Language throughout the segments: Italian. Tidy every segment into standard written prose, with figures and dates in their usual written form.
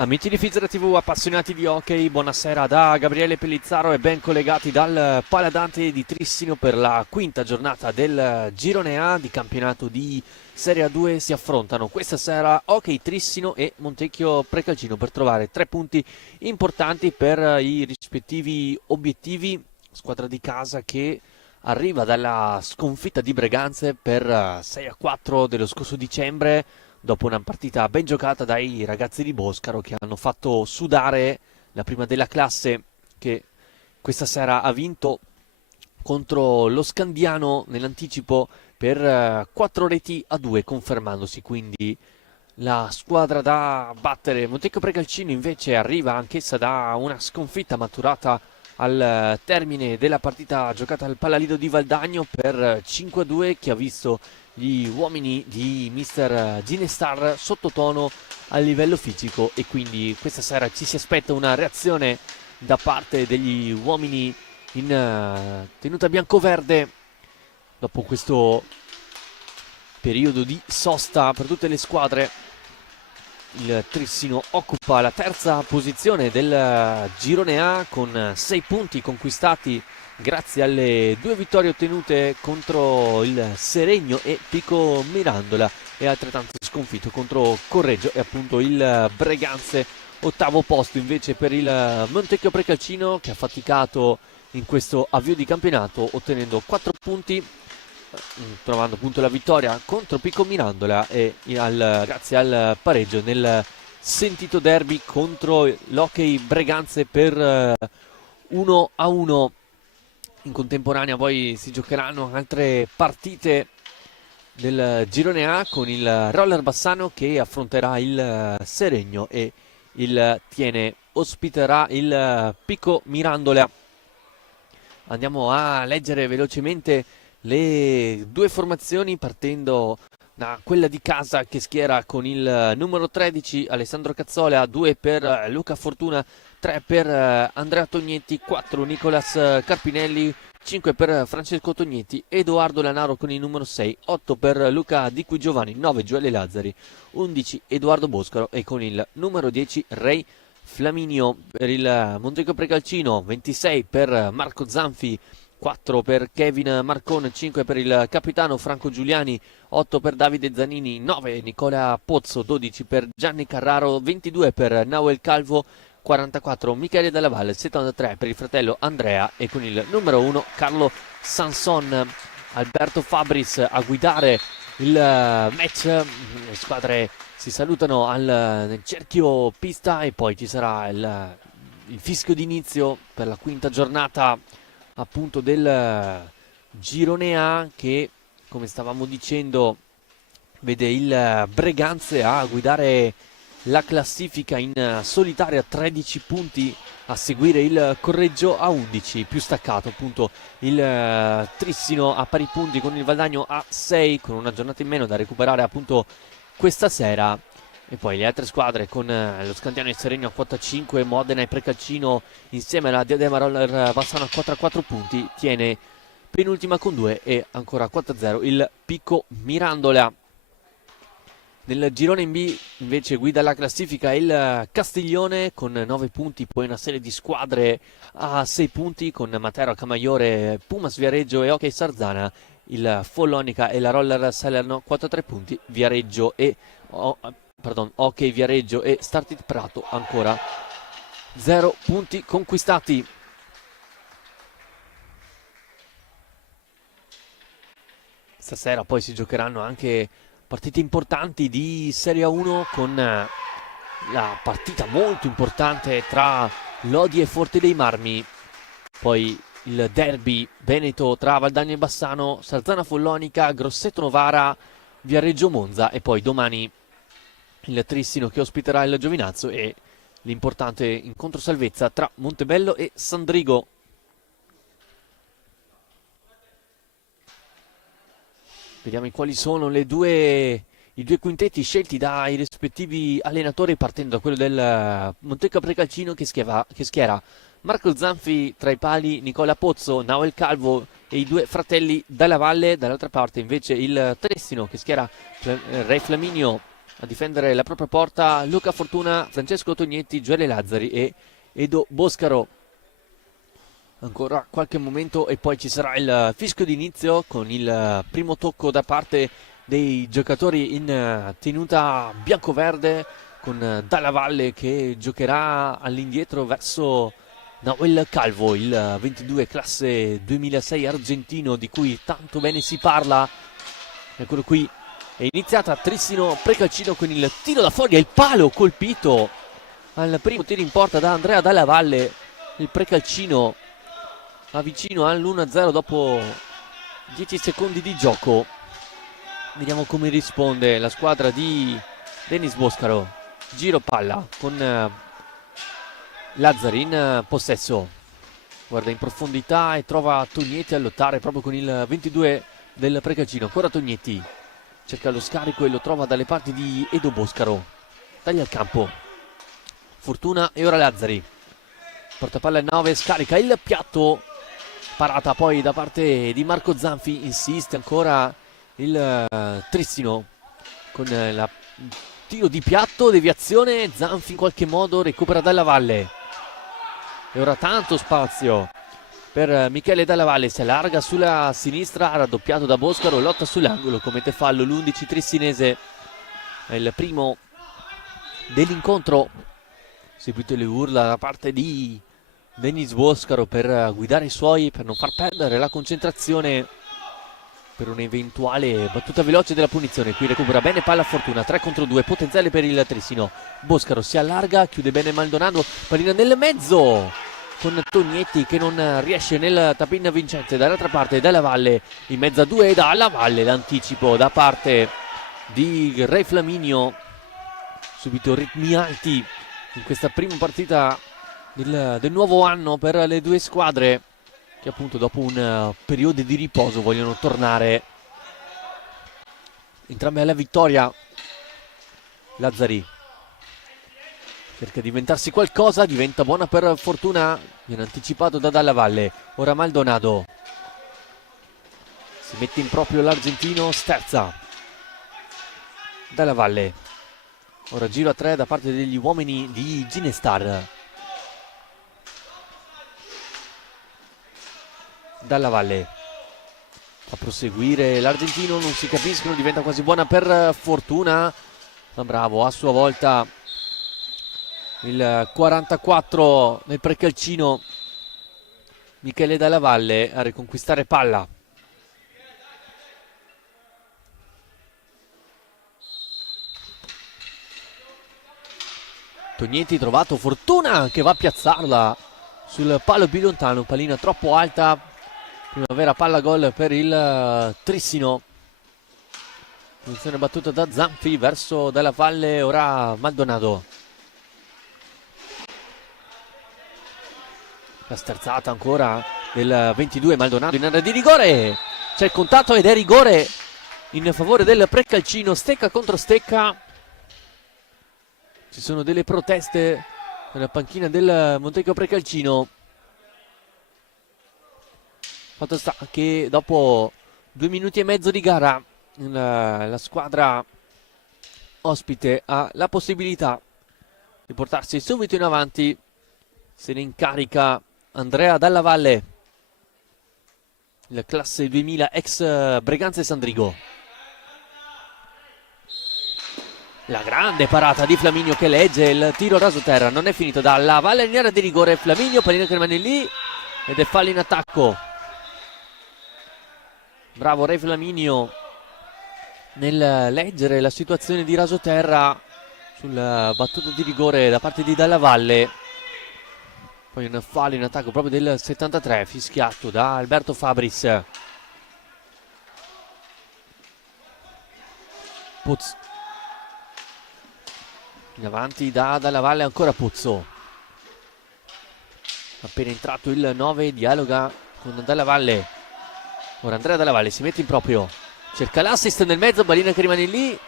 Amici di Fizera TV, appassionati di hockey, buonasera da Gabriele Pellizzaro e ben collegati dal Paladante di Trissino per la quinta giornata del Girone A di campionato di Serie A2. Si affrontano questa sera Hockey Trissino e Montecchio Precalcino per trovare 3 punti importanti per i rispettivi obiettivi. Squadra di casa che arriva dalla sconfitta di Breganze per 6-4 dello scorso dicembre, dopo una partita ben giocata dai ragazzi di Boscaro che hanno fatto sudare la prima della classe, che questa sera ha vinto contro lo Scandiano nell'anticipo per 4-2, confermandosi quindi la squadra da battere. Montecchio Precalcino invece arriva anch'essa da una sconfitta maturata al termine della partita giocata al Palalido di Valdagno per 5-2, che ha visto gli uomini di mister Ginestar sottotono a livello fisico, e quindi questa sera ci si aspetta una reazione da parte degli uomini in tenuta biancoverde dopo questo periodo di sosta per tutte le squadre. Il Trissino occupa la terza posizione del Girone A con 6 punti conquistati grazie alle 2 vittorie ottenute contro il Seregno e Pico Mirandola, e altrettanto sconfitto contro Correggio e appunto il Breganze. Ottavo posto invece per il Montecchio Precalcino, che ha faticato in questo avvio di campionato ottenendo 4 punti, trovando appunto la vittoria contro Pico Mirandola e grazie al pareggio nel sentito derby contro l'Hockey Breganze per 1-1. In contemporanea poi si giocheranno altre partite del Girone A, con il Roller Bassano che affronterà il Seregno e il Tiene ospiterà il Pico Mirandola. Andiamo a leggere velocemente le 2 formazioni, partendo da quella di casa che schiera con il numero 13 Alessandro Cazzola, 2 per Luca Fortuna, 3 per Andrea Tognetti, 4 Nicolas Carpinelli, 5 per Francesco Tognetti, Edoardo Lanaro con il numero 6, 8 per Luca Di Qui Giovanni, 9 Gioele Lazzari, 11 Edoardo Boscaro e con il numero 10 Ray Flaminio. Per il Montecchio Precalcino 26 per Marco Zanfi, 4 per Kevin Marcon, 5 per il capitano Franco Giuliani, 8 per Davide Zanini, 9 Nicola Pozzo, 12 per Gianni Carraro, 22 per Nauel Calvo, 44 Michele Della Valle, 73 per il fratello Andrea e con il numero 1 Carlo Sanson. Alberto Fabris a guidare il match. Le squadre si salutano nel cerchio pista e poi ci sarà il fischio d'inizio per la quinta giornata appunto del Girone A, che, come stavamo dicendo, vede il Breganze a guidare la classifica in solitaria, 13 punti, a seguire il Correggio a 11, più staccato appunto il Trissino a pari punti con il Valdagno a 6, con una giornata in meno da recuperare appunto questa sera. E poi le altre squadre con lo Scandiano e il Seregno a quota 5, Modena e Precalcino insieme alla Diadema Roller Bassano a quota 4 punti, Tiene penultima con 2 e ancora a quota 0 il Pico Mirandola. Nel girone in B invece guida la classifica il Castiglione con 9 punti, poi una serie di squadre a 6 punti con Matera, Camaiore, Pumas Viareggio e Hockey Sarzana, il Follonica e la Roller Salerno 4-3 punti, Hockey Viareggio e Startit Prato ancora 0 punti conquistati. Stasera poi si giocheranno anche partite importanti di Serie A1, con la partita molto importante tra Lodi e Forte dei Marmi, poi il derby veneto tra Valdagno e Bassano, Sarzana Follonica, Grosseto Novara, Viareggio Monza, e poi domani il Trissino che ospiterà il Giovinazzo e l'importante incontro salvezza tra Montebello e Sandrigo. Vediamo quali sono i due quintetti scelti dai rispettivi allenatori, partendo da quello del Montecchio Precalcino che schiera Marco Zanfi tra i pali, Nicola Pozzo, Nauel Calvo e i 2 fratelli Dalla Valle. Dall'altra parte invece il Trissino che schiera Ray Flaminio, a difendere la propria porta Luca Fortuna, Francesco Tognetti, Gioele Lazzari e Edo Boscaro. Ancora qualche momento e poi ci sarà il fischio d'inizio con il primo tocco da parte dei giocatori in tenuta bianco-verde, con Dalla Valle che giocherà all'indietro verso Nahuel Calvo, il 22 classe 2006 argentino di cui tanto bene si parla. Eccolo qui, è iniziata Trissino Precalcino con il tiro da fuori e il palo colpito al primo tiro in porta da Andrea Dalla Valle. Il Precalcino avvicino all'1-0 dopo 10 secondi di gioco. Vediamo come risponde la squadra di Denis Boscaro. Giro palla con Lazzari in possesso, guarda in profondità e trova Tognetti a lottare proprio con il 22 del Precalcino. Ancora Tognetti cerca lo scarico e lo trova dalle parti di Edo Boscaro, taglia il campo, Fortuna e ora Lazzari, portapalla al 9, scarica il piatto, parata poi da parte di Marco Zanfi, insiste ancora il Trissino con il tiro di piatto, deviazione, Zanfi in qualche modo recupera Dalla Valle e ora tanto spazio per Michele Dalla Valle, si allarga sulla sinistra, raddoppiato da Boscaro, lotta sull'angolo, commette fallo l'11 trissinese, è il primo dell'incontro, seguito le urla da parte di Denis Boscaro per guidare i suoi, per non far perdere la concentrazione per un'eventuale battuta veloce della punizione. Qui recupera bene palla Fortuna, 3 contro 2, potenziale per il Trissino. Boscaro si allarga, chiude bene Maldonado, pallina nel mezzo con Tognetti che non riesce nel tap-in vincente. Dall'altra parte Dalla Valle in mezzo a due, Dalla Valle l'anticipo da parte di Re Flaminio. Subito ritmi alti in questa prima partita del nuovo anno per le due squadre, che appunto dopo un periodo di riposo vogliono tornare entrambe alla vittoria. Lazzari cerca di inventarsi qualcosa, diventa buona per Fortuna, viene anticipato da Dalla Valle. Ora Maldonado si mette in proprio l'argentino, sterza Dalla Valle, ora giro a 3 da parte degli uomini di Ginestar. Dalla Valle a proseguire l'argentino, non si capiscono, diventa quasi buona per Fortuna, ma bravo a sua volta il 44 nel Precalcino Michele Dalla Valle a riconquistare palla. Tognetti trovato, Fortuna che va a piazzarla sul palo più lontano, pallina troppo alta, primavera palla gol per il Trissino. Posizione battuta da Zanfi verso Dalla Valle, ora Maldonado. La sterzata ancora del 22 Maldonado in area di rigore, c'è il contatto ed è rigore in favore del Precalcino, stecca contro stecca. Ci sono delle proteste nella panchina del Montecchio Precalcino. Fatto sta che dopo 2 minuti e mezzo di gara la squadra ospite ha la possibilità di portarsi subito in avanti. Se ne incarica Andrea Dalla Valle, il classe 2000 ex Breganze Sandrigo. La grande parata di Flaminio che legge il tiro rasoterra, non è finito. Dalla Valle in area di rigore, Flaminio, pallina che rimane lì ed è fallo in attacco. Bravo Re Flaminio nel leggere la situazione di rasoterra sulla battuta di rigore da parte di Dalla Valle. Poi un fallo in attacco proprio del 73, fischiato da Alberto Fabris. Puzzo in avanti da Dalla Valle, ancora Puzzo. Appena entrato il 9, dialoga con Dalla Valle. Ora Andrea Dalla Valle si mette in proprio, cerca l'assist nel mezzo, pallina che rimane lì.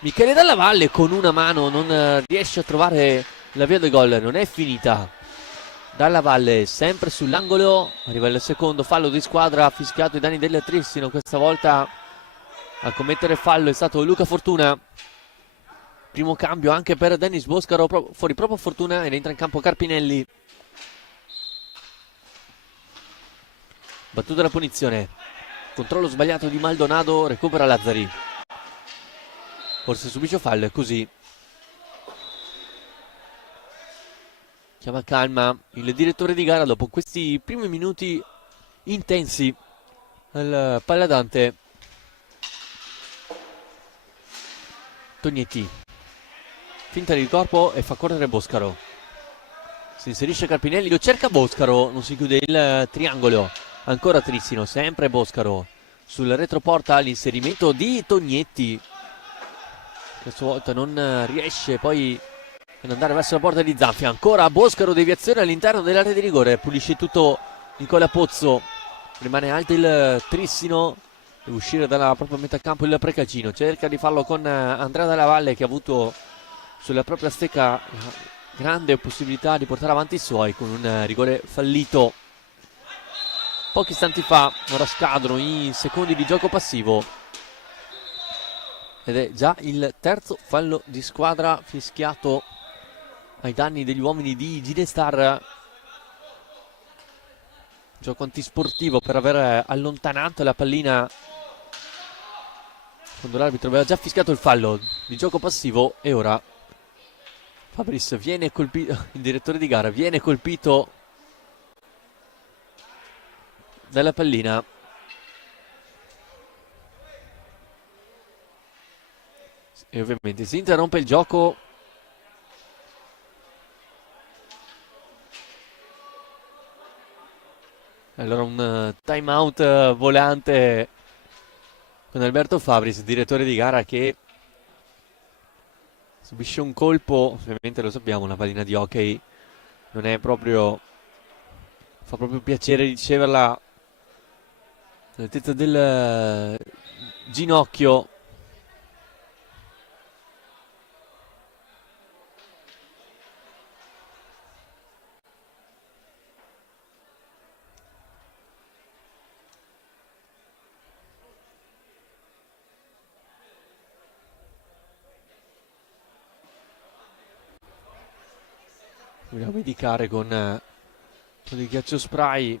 Michele Dalla Valle con una mano non riesce a trovare la via del gol, non è finita. Dalla Valle sempre sull'angolo, arriva il secondo fallo di squadra, fischiato ai danni del Trissino. Questa volta a commettere fallo è stato Luca Fortuna. Primo cambio anche per Dennis Boscaro, fuori proprio fortuna, ed entra in campo Carpinelli. Battuta la punizione, controllo sbagliato di Maldonado, recupera Lazzari. Forse subisce fallo, è così. Chiama calma il direttore di gara dopo questi primi minuti intensi al Paladante. Tognetti finta di corpo e fa correre Boscaro. Si inserisce Carpinelli, lo cerca Boscaro, non si chiude il triangolo. Ancora Trissino, sempre Boscaro sul retroporta, l'inserimento di Tognetti. Questa volta non riesce poi ad andare verso la porta di Zanfia. Ancora Boscaro, deviazione all'interno dell'area di rigore, pulisce tutto Nicola Pozzo. Rimane alto il Trissino, deve uscire dalla propria metà campo il Precacino, cerca di farlo con Andrea Dalla Valle, che ha avuto sulla propria stecca grande possibilità di portare avanti i suoi con un rigore fallito pochi istanti fa. Ora scadono i secondi di gioco passivo ed è già il terzo fallo di squadra fischiato ai danni degli uomini di Ginestar. Gioco antisportivo per aver allontanato la pallina quando l'arbitro aveva già fischiato il fallo di gioco passivo. E ora Fabris viene colpito, il direttore di gara viene colpito dalla pallina. E ovviamente si interrompe il gioco. Allora un time out volante con Alberto Fabris, direttore di gara, che subisce un colpo. Ovviamente lo sappiamo, una pallina di hockey non è proprio, fa proprio piacere riceverla all'altezza del ginocchio. Vogliamo medicare con il ghiaccio spray.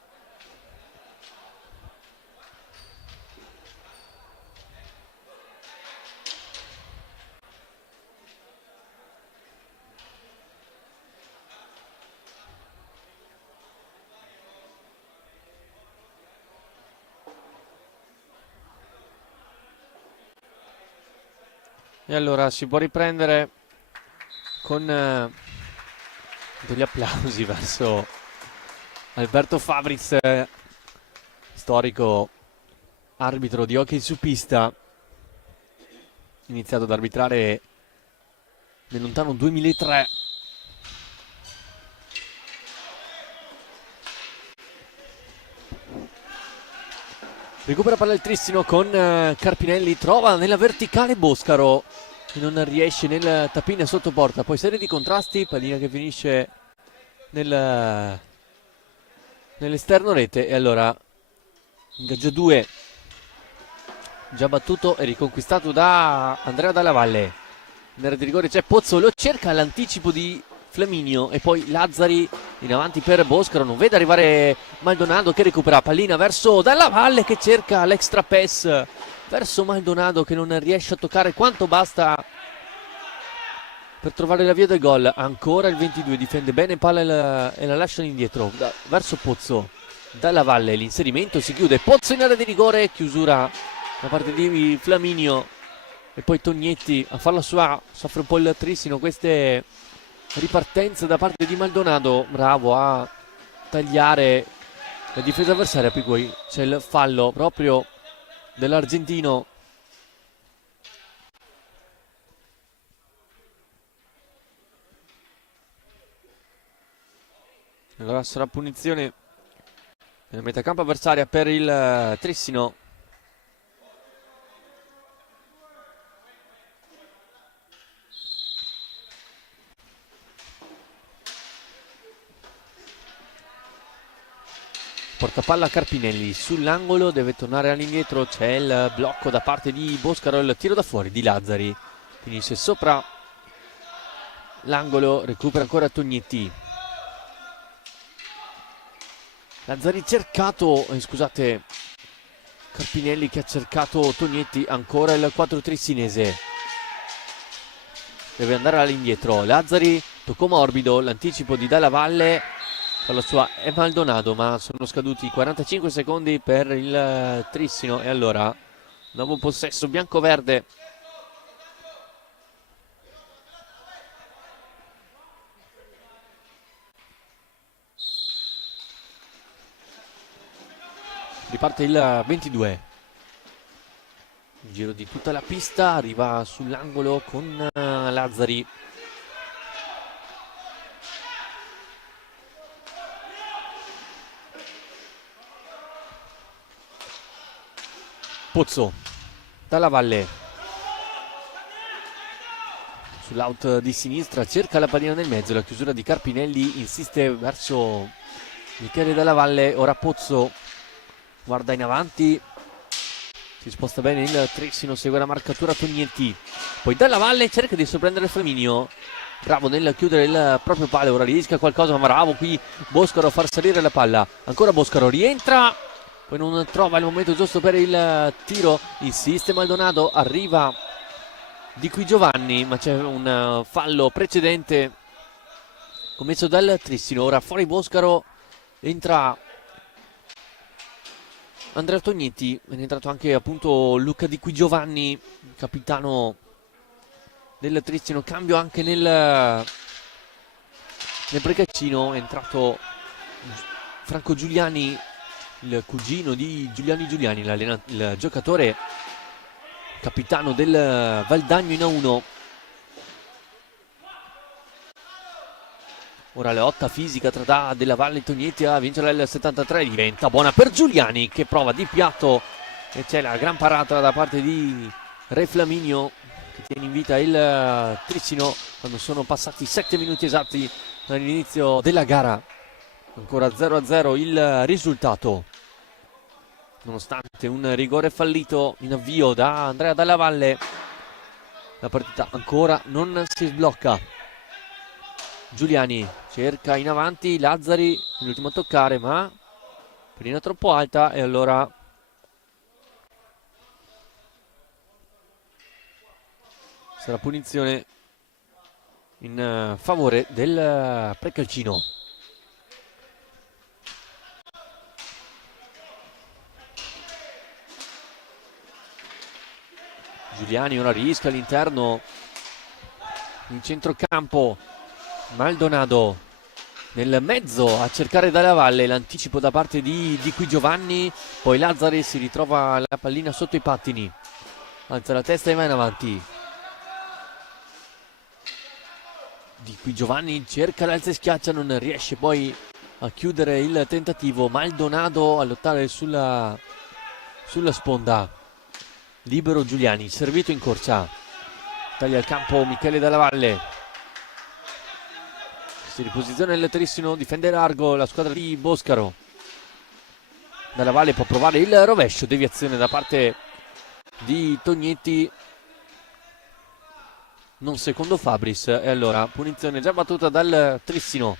E allora si può riprendere con degli applausi verso Alberto Fabris, storico arbitro di hockey su pista, iniziato ad arbitrare nel lontano 2003. Recupera palla il Trissino con Carpinelli, trova nella verticale Boscaro, che non riesce nel tappino sotto porta. Poi serie di contrasti, pallina che finisce nell'esterno rete. E allora ingaggio 2 già battuto e riconquistato da Andrea Dalla Valle. Nell'area di rigore c'è Pozzo, lo cerca all'anticipo di Flaminio e poi Lazzari in avanti per Boscaro, non vede arrivare Maldonado che recupera pallina verso Dalla Valle, che cerca l'extra pass verso Maldonado, che non riesce a toccare quanto basta per trovare la via del gol. Ancora il 22 difende bene palla e la lascia indietro verso Pozzo. Dalla Valle l'inserimento, si chiude Pozzo in area di rigore, chiusura da parte di Flaminio e poi Tognetti a farla sua. Soffre un po' il Trissino queste ripartenze da parte di Maldonado, bravo a tagliare la difesa avversaria. Poi c'è il fallo proprio dell'argentino. Allora sarà punizione nella metacampo avversaria per il Trissino. Portapalla Carpinelli sull'angolo, deve tornare all'indietro, c'è il blocco da parte di Boscaro, il tiro da fuori di Lazzari, finisce sopra l'angolo, recupera ancora Tognetti. Lazzari cercato, scusate, Carpinelli che ha cercato Tognetti, ancora il 4 trissinese. Deve andare all'indietro, Lazzari, tocco morbido, l'anticipo di Dalla Valle per la sua è Maldonado, ma sono scaduti 45 secondi per il Trissino e allora nuovo possesso bianco-verde. Riparte il 22. Il giro di tutta la pista, arriva sull'angolo con Lazzari. Pozzo, Dalla Valle. Sull'out di sinistra, cerca la pallina nel mezzo, la chiusura di Carpinelli, insiste verso Michele Dalla Valle, ora Pozzo guarda in avanti, si sposta bene il Trissino, segue la marcatura Tognetti, poi Dalla Valle cerca di sorprendere Flaminio, bravo nel chiudere il proprio palo, ora rischia qualcosa, ma bravo qui Boscaro a far salire la palla, ancora Boscaro, rientra, poi non trova il momento giusto per il tiro, insiste Maldonado, arriva Di Qui Giovanni, ma c'è un fallo precedente commesso dal Trissino, ora fuori Boscaro, entra Andrea Tognetti, è entrato anche appunto Luca Di Qui Giovanni, capitano del Trissino, cambio anche nel Precaccino, è entrato Franco Giuliani, il cugino di Giuliani, il giocatore capitano del Valdagno in A1. Ora la lotta fisica tra Della Valle e Tognetti a vincere il 73, diventa buona per Giuliani che prova di piatto e c'è la gran parata da parte di Re Flaminio che tiene in vita il Trissino quando sono passati 7 minuti esatti dall'inizio della gara. Ancora 0-0 il risultato, nonostante un rigore fallito in avvio da Andrea Dalla Valle. La partita ancora non si sblocca. Giuliani cerca in avanti, Lazzari l'ultimo a toccare, ma pallina troppo alta e allora sarà punizione in favore del Precalcino. Giuliani ora rischia all'interno, in centrocampo Maldonado nel mezzo a cercare Dalla Valle, l'anticipo da parte di Qui Giovanni, poi Lazzari si ritrova la pallina sotto i pattini, alza la testa e va in avanti. Di Qui Giovanni cerca l'alza e schiaccia, non riesce poi a chiudere il tentativo. Maldonado a lottare sulla sponda, libero Giuliani, servito in corsa, taglia il campo Michele Dalla Valle, si riposiziona il Trissino, difende largo la squadra di Boscaro. Dalla Valle può provare il rovescio, deviazione da parte di Tognetti, non secondo Fabris, e allora punizione già battuta dal Trissino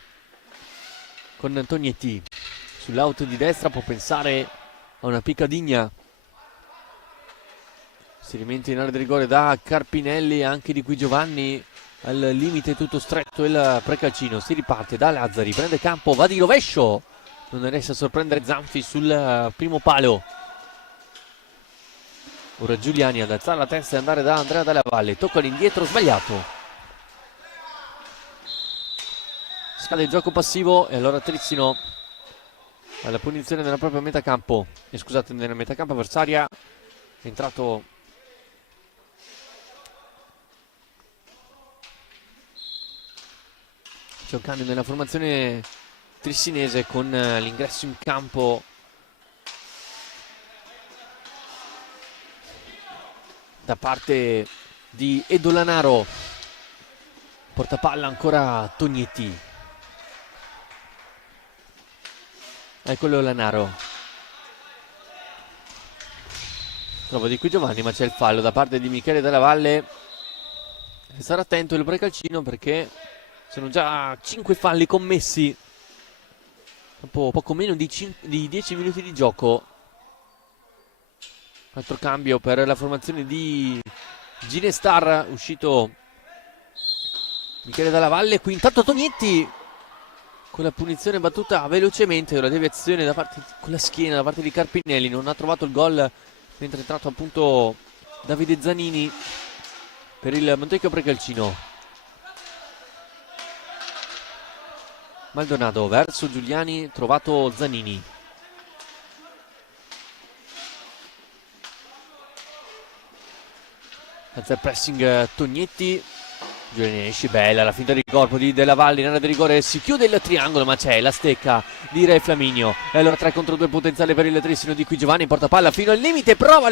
con Tognetti sull'out di destra, può pensare a una piccadigna. Si rimette in area di rigore da Carpinelli, anche Di Qui Giovanni al limite tutto stretto il Precalcino, si riparte da Lazzari, prende campo, va di rovescio, non riesce a sorprendere Zanfi sul primo palo. Ora Giuliani ad alzare la testa e andare da Andrea Dalla Valle, tocca all'indietro, sbagliato, scade il gioco passivo e allora Trissino alla punizione nella propria metacampo, scusate, nella metacampo avversaria, è entrato c'è un cambio nella formazione trissinese con l'ingresso in campo da parte di Edolanaro, portapalla ancora Tognetti, eccolo Lanaro, trova Di Qui Giovanni ma c'è il fallo da parte di Michele Dalla Valle. Stare attento il Precalcino perché Sono già 5 falli commessi dopo poco meno di 10 minuti di gioco. Altro cambio per la formazione di Ginestar, uscito Michele Dalla Valle. Qui intanto Tognetti con la punizione battuta velocemente, la deviazione da parte, con la schiena da parte di Carpinelli. Non ha trovato il gol mentre è entrato appunto Davide Zanini per il Montecchio Precalcino. Maldonado verso Giuliani, trovato Zanini. Alza il pressing Tognetti. Giuliani esce, bella la finta di corpo di Della Valle in area di rigore, si chiude il triangolo ma c'è la stecca di Re Flaminio. E allora 3 contro 2 potenziale per il Trissino. Di qui Giovanni porta palla fino al limite, prova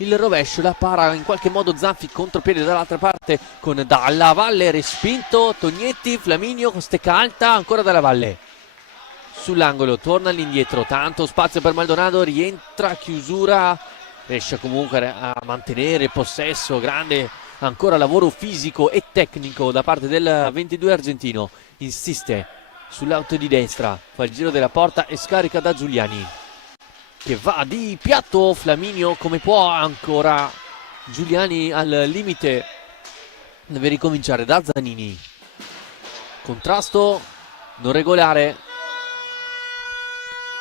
il rovescio, la para in qualche modo Zanfi, contropiede dall'altra parte con Dalla Valle, respinto Tognetti, Flaminio con stecca alta, ancora Dalla Valle sull'angolo, torna all'indietro, tanto spazio per Maldonado, rientra, chiusura, riesce comunque a mantenere il possesso, grande ancora lavoro fisico e tecnico da parte del 22 argentino, insiste sull'auto di destra, fa il giro della porta e scarica da Giuliani, che va di piatto. Flaminio come può, ancora Giuliani al limite, deve ricominciare da Zanini, contrasto non regolare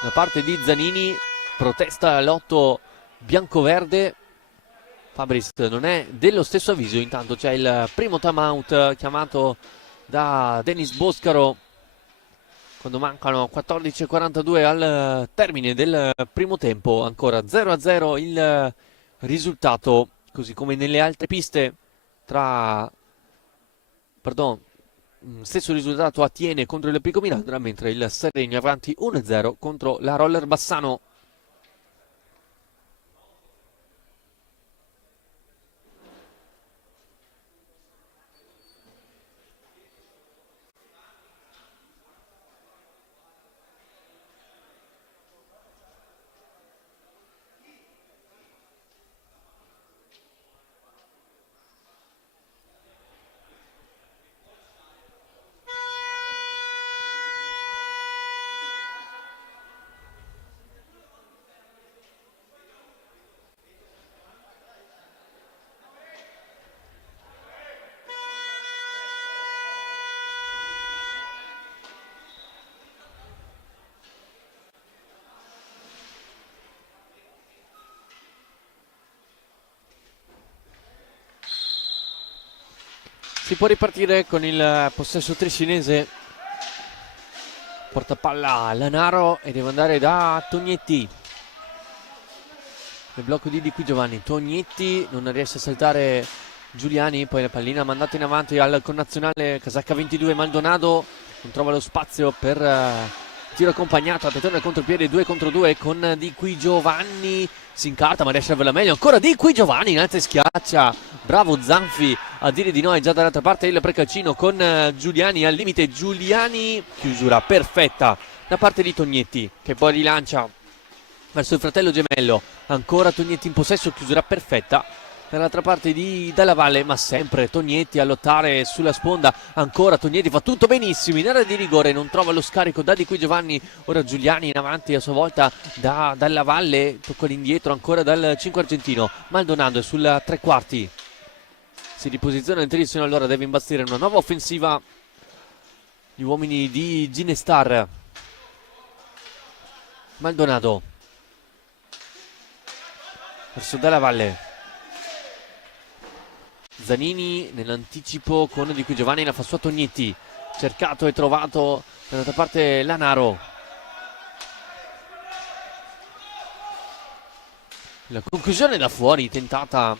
da parte di Zanini, protesta l'8 bianco-verde. Fabris non è dello stesso avviso, intanto c'è il primo timeout chiamato da Denis Boscaro quando mancano 14:42 al termine del primo tempo. Ancora 0-0 il risultato, così come nelle altre piste stesso risultato attiene contro il Pico Milandra, mentre il Seregno è avanti 1-0 contro la Roller Bassano. Si può ripartire con il possesso triscinese, porta palla Lanaro e deve andare da Tognetti. Il blocco di qui Giovanni, Tognetti non riesce a saltare Giuliani, poi la pallina mandata in avanti al connazionale casacca 22 Maldonado, non trova lo spazio per tiro accompagnato, attenzione al contropiede 2 contro 2 con Di qui Giovanni, si incarta ma riesce a averla meglio, ancora Di qui Giovanni in alza e schiaccia, bravo Zanfi a dire di no, è già dall'altra parte il Precalcino con Giuliani al limite, Giuliani, chiusura perfetta da parte di Tognetti che poi rilancia verso il fratello gemello, ancora Tognetti in possesso, chiusura perfetta dall'altra parte di Dalla Valle, ma sempre Tognetti a lottare sulla sponda, ancora Tognetti fa tutto benissimo in area di rigore, non trova lo scarico da Di qui Giovanni, ora Giuliani in avanti a sua volta da Dalla Valle, tocca l'indietro ancora dal 5 argentino, Maldonado è sul tre quarti, si riposiziona il Trissino, allora deve imbastire una nuova offensiva gli uomini di Ginestar. Maldonado verso Dalla Valle, Zanini nell'anticipo con Di qui Giovanni, la fa su a Tognetti, cercato e trovato dall'altra parte Lanaro, la conclusione da fuori tentata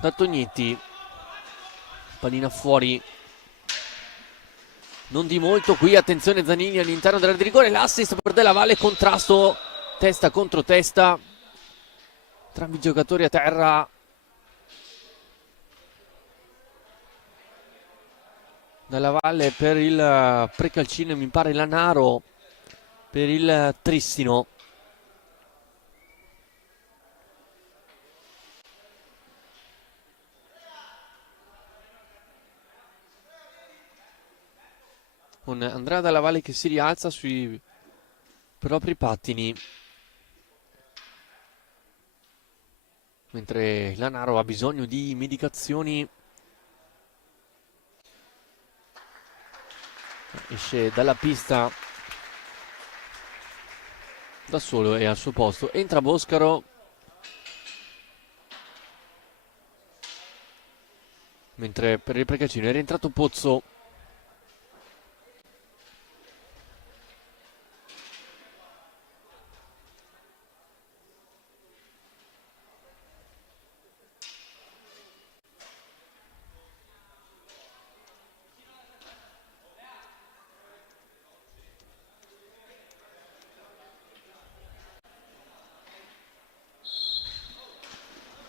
da Tognetti, pallina fuori non di molto qui, attenzione Zanini all'interno dell'area di rigore, l'assist per Della Valle, contrasto testa contro testa, entrambi i giocatori a terra. Dalla Valle per il Precalcino, mi pare Lanaro per il Trissino. con Andrea Dalla Valle che si rialza sui propri pattini, mentre Lanaro ha bisogno di medicazioni. Esce dalla pista da solo e al suo posto entra Boscaro, mentre per il Precacino è rientrato Pozzo.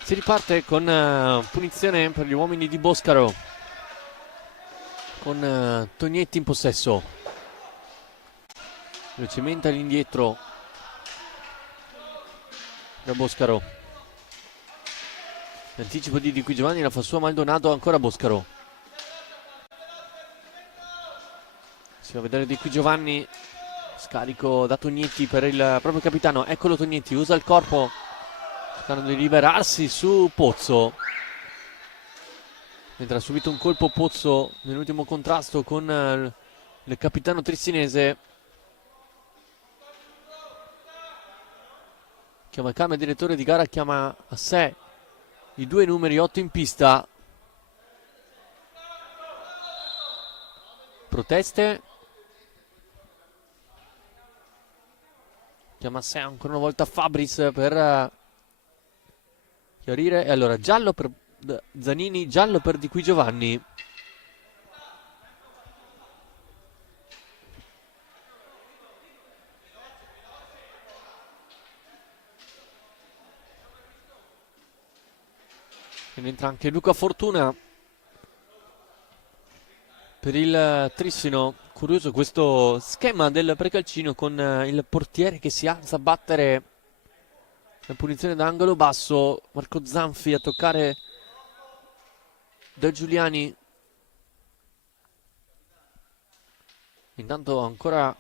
Si riparte con punizione per gli uomini di Boscaro, con Tognetti in possesso. Velocemente all'indietro da Boscaro. L'anticipo di Qui Giovanni, la fa sua Maldonado, ancora Boscaro. Si va a vedere Di Qui Giovanni, scarico da Tognetti per il proprio capitano. Eccolo Tognetti, usa il corpo cercando di liberarsi su Pozzo, mentre ha subito un colpo Pozzo nell'ultimo contrasto con il capitano tristinese. Chiama il cambio, il direttore di gara chiama a sé i due numeri 8 in pista. Proteste. Chiama a sé ancora una volta Fabris per chiarire. E allora giallo per Zanini, giallo per Di Qui Giovanni. E entra anche Luca Fortuna per il Trissino. Curioso questo schema del Precalcino con il portiere che si alza a battere la punizione d'angolo basso. Marco Zanfi a toccare Da Giuliani. Intanto ancora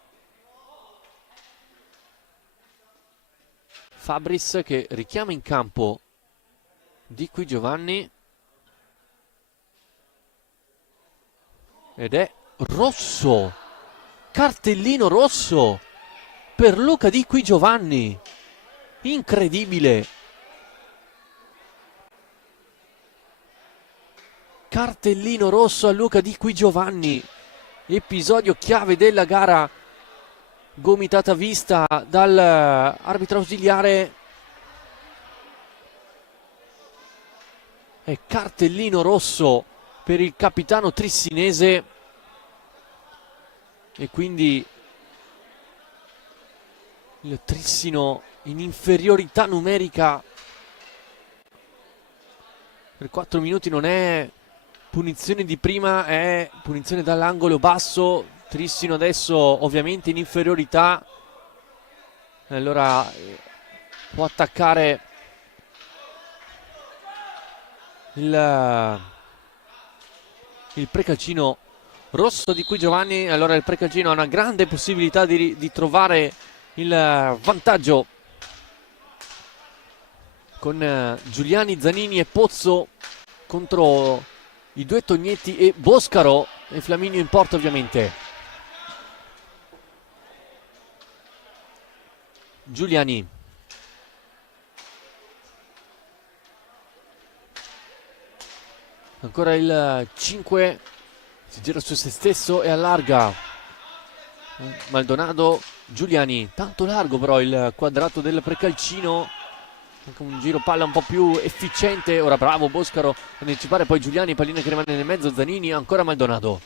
Fabris che richiama in campo Di Qui Giovanni. Ed è rosso, cartellino rosso per Luca Di Qui Giovanni, incredibile, cartellino rosso a Luca Di Qui Giovanni, episodio chiave della gara, gomitata vista dall'arbitro ausiliare, e cartellino rosso per il capitano trissinese. E quindi il Trissino in inferiorità numerica per 4 minuti. Non è punizione di prima, è punizione dall'angolo basso. Trissino adesso ovviamente in inferiorità, allora può attaccare il Precalcino rosso Di Qui Giovanni. Allora il Precalcino ha una grande possibilità di trovare il vantaggio con Giuliani, Zanini e Pozzo contro i due Tognetti e Boscaro, e Flaminio in porta ovviamente. Giuliani, ancora il 5, si gira su se stesso e allarga. Maldonado, Giuliani, tanto largo però il quadrato del Precalcino, anche un giro palla un po' più efficiente. Ora bravo Boscaro ad anticipare, poi Giuliani, pallina che rimane nel mezzo, Zanini, ancora Maldonado.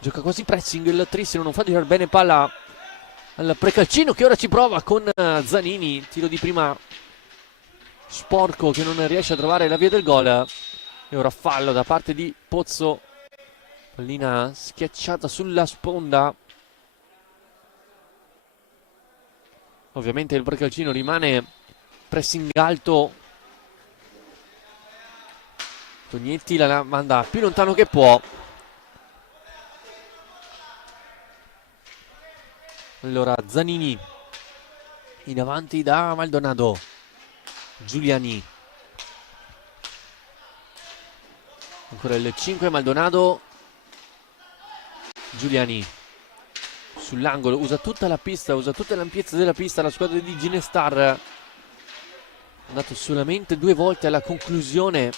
Gioca quasi pressing il Trissino, non fa girare bene palla al Precalcino che ora ci prova con Zanini, tiro di prima sporco che non riesce a trovare la via del gol. E ora fallo da parte di Pozzo, pallina schiacciata sulla sponda. Ovviamente il Precalcino rimane pressing alto. Tognetti la manda più lontano che può. Allora Zanini in avanti da Maldonado. Giuliani, ancora il 5 Maldonado. Giuliani sull'angolo, usa tutta la pista, usa tutta l'ampiezza della pista la squadra di Ginestar. È andato solamente 2 volte alla conclusione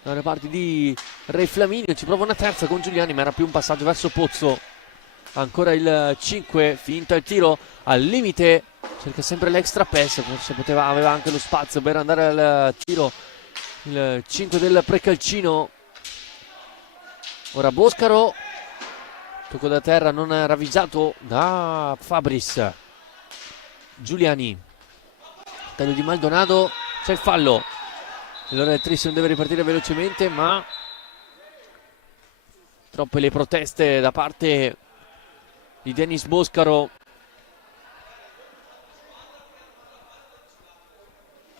dalle parti di Re Flaminio. Ci prova una terza con Giuliani, ma era più un passaggio verso Pozzo. Ancora il 5, finta il tiro al limite, cerca sempre l'extra pass, forse aveva anche lo spazio per andare al tiro. Il 5 del Precalcino. Ora Boscaro, tocco da terra non ravvisato da Fabris. Giuliani, taglio di Maldonado, c'è il fallo. Allora il Trissino deve ripartire velocemente, ma troppe le proteste da parte di Dennis Boscaro.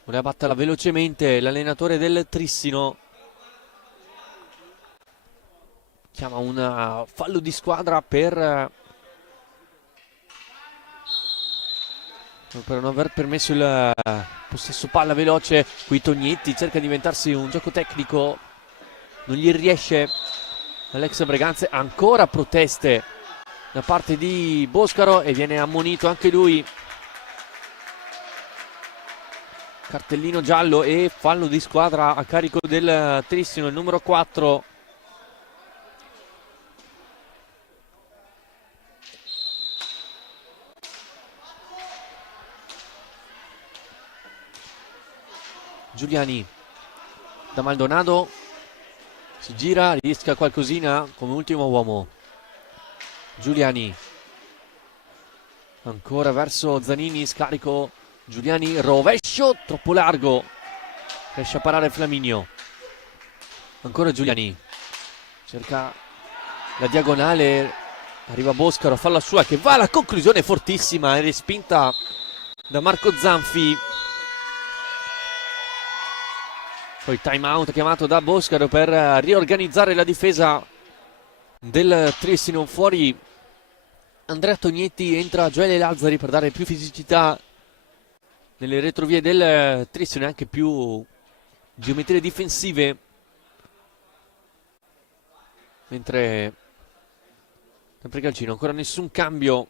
Voleva batterla velocemente l'allenatore del Trissino. Chiama un fallo di squadra per non aver permesso il possesso palla veloce. Qui Tognetti cerca di inventarsi un gioco tecnico, non gli riesce all'ex Breganze. Ancora proteste da parte di Boscaro e viene ammonito anche lui. Cartellino giallo e fallo di squadra a carico del Trissino, il numero 4. Giuliani da Maldonado, si gira, rischia qualcosina come ultimo uomo. Giuliani ancora verso Zanini, scarico Giuliani, rovescio troppo largo, riesce a parare Flaminio. Ancora Giuliani, cerca la diagonale, arriva Boscaro, fa la sua che va alla conclusione fortissima e respinta da Marco Zanfi. Poi time out chiamato da Boscaro per riorganizzare la difesa del Trissino. Fuori Andrea Tognetti, entra Gioele Lazzari per dare più fisicità nelle retrovie del Trissino e anche più geometrie difensive. Mentre sempre Calcino, ancora nessun cambio.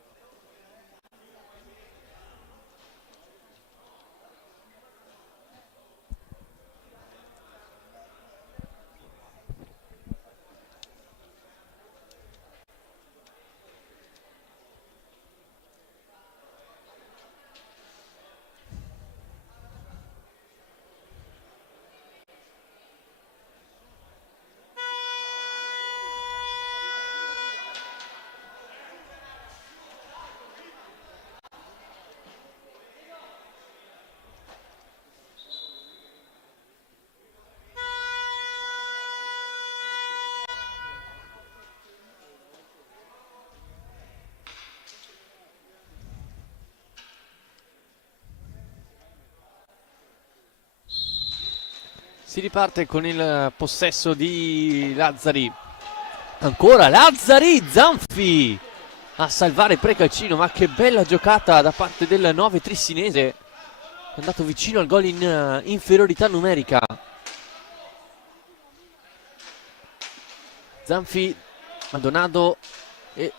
Si riparte con il possesso di Lazzari. Ancora Lazzari, Zanfi a salvare Precalcino, ma che bella giocata da parte del 9 trissinese. È andato vicino al gol in inferiorità numerica. Zanfi, Maldonado e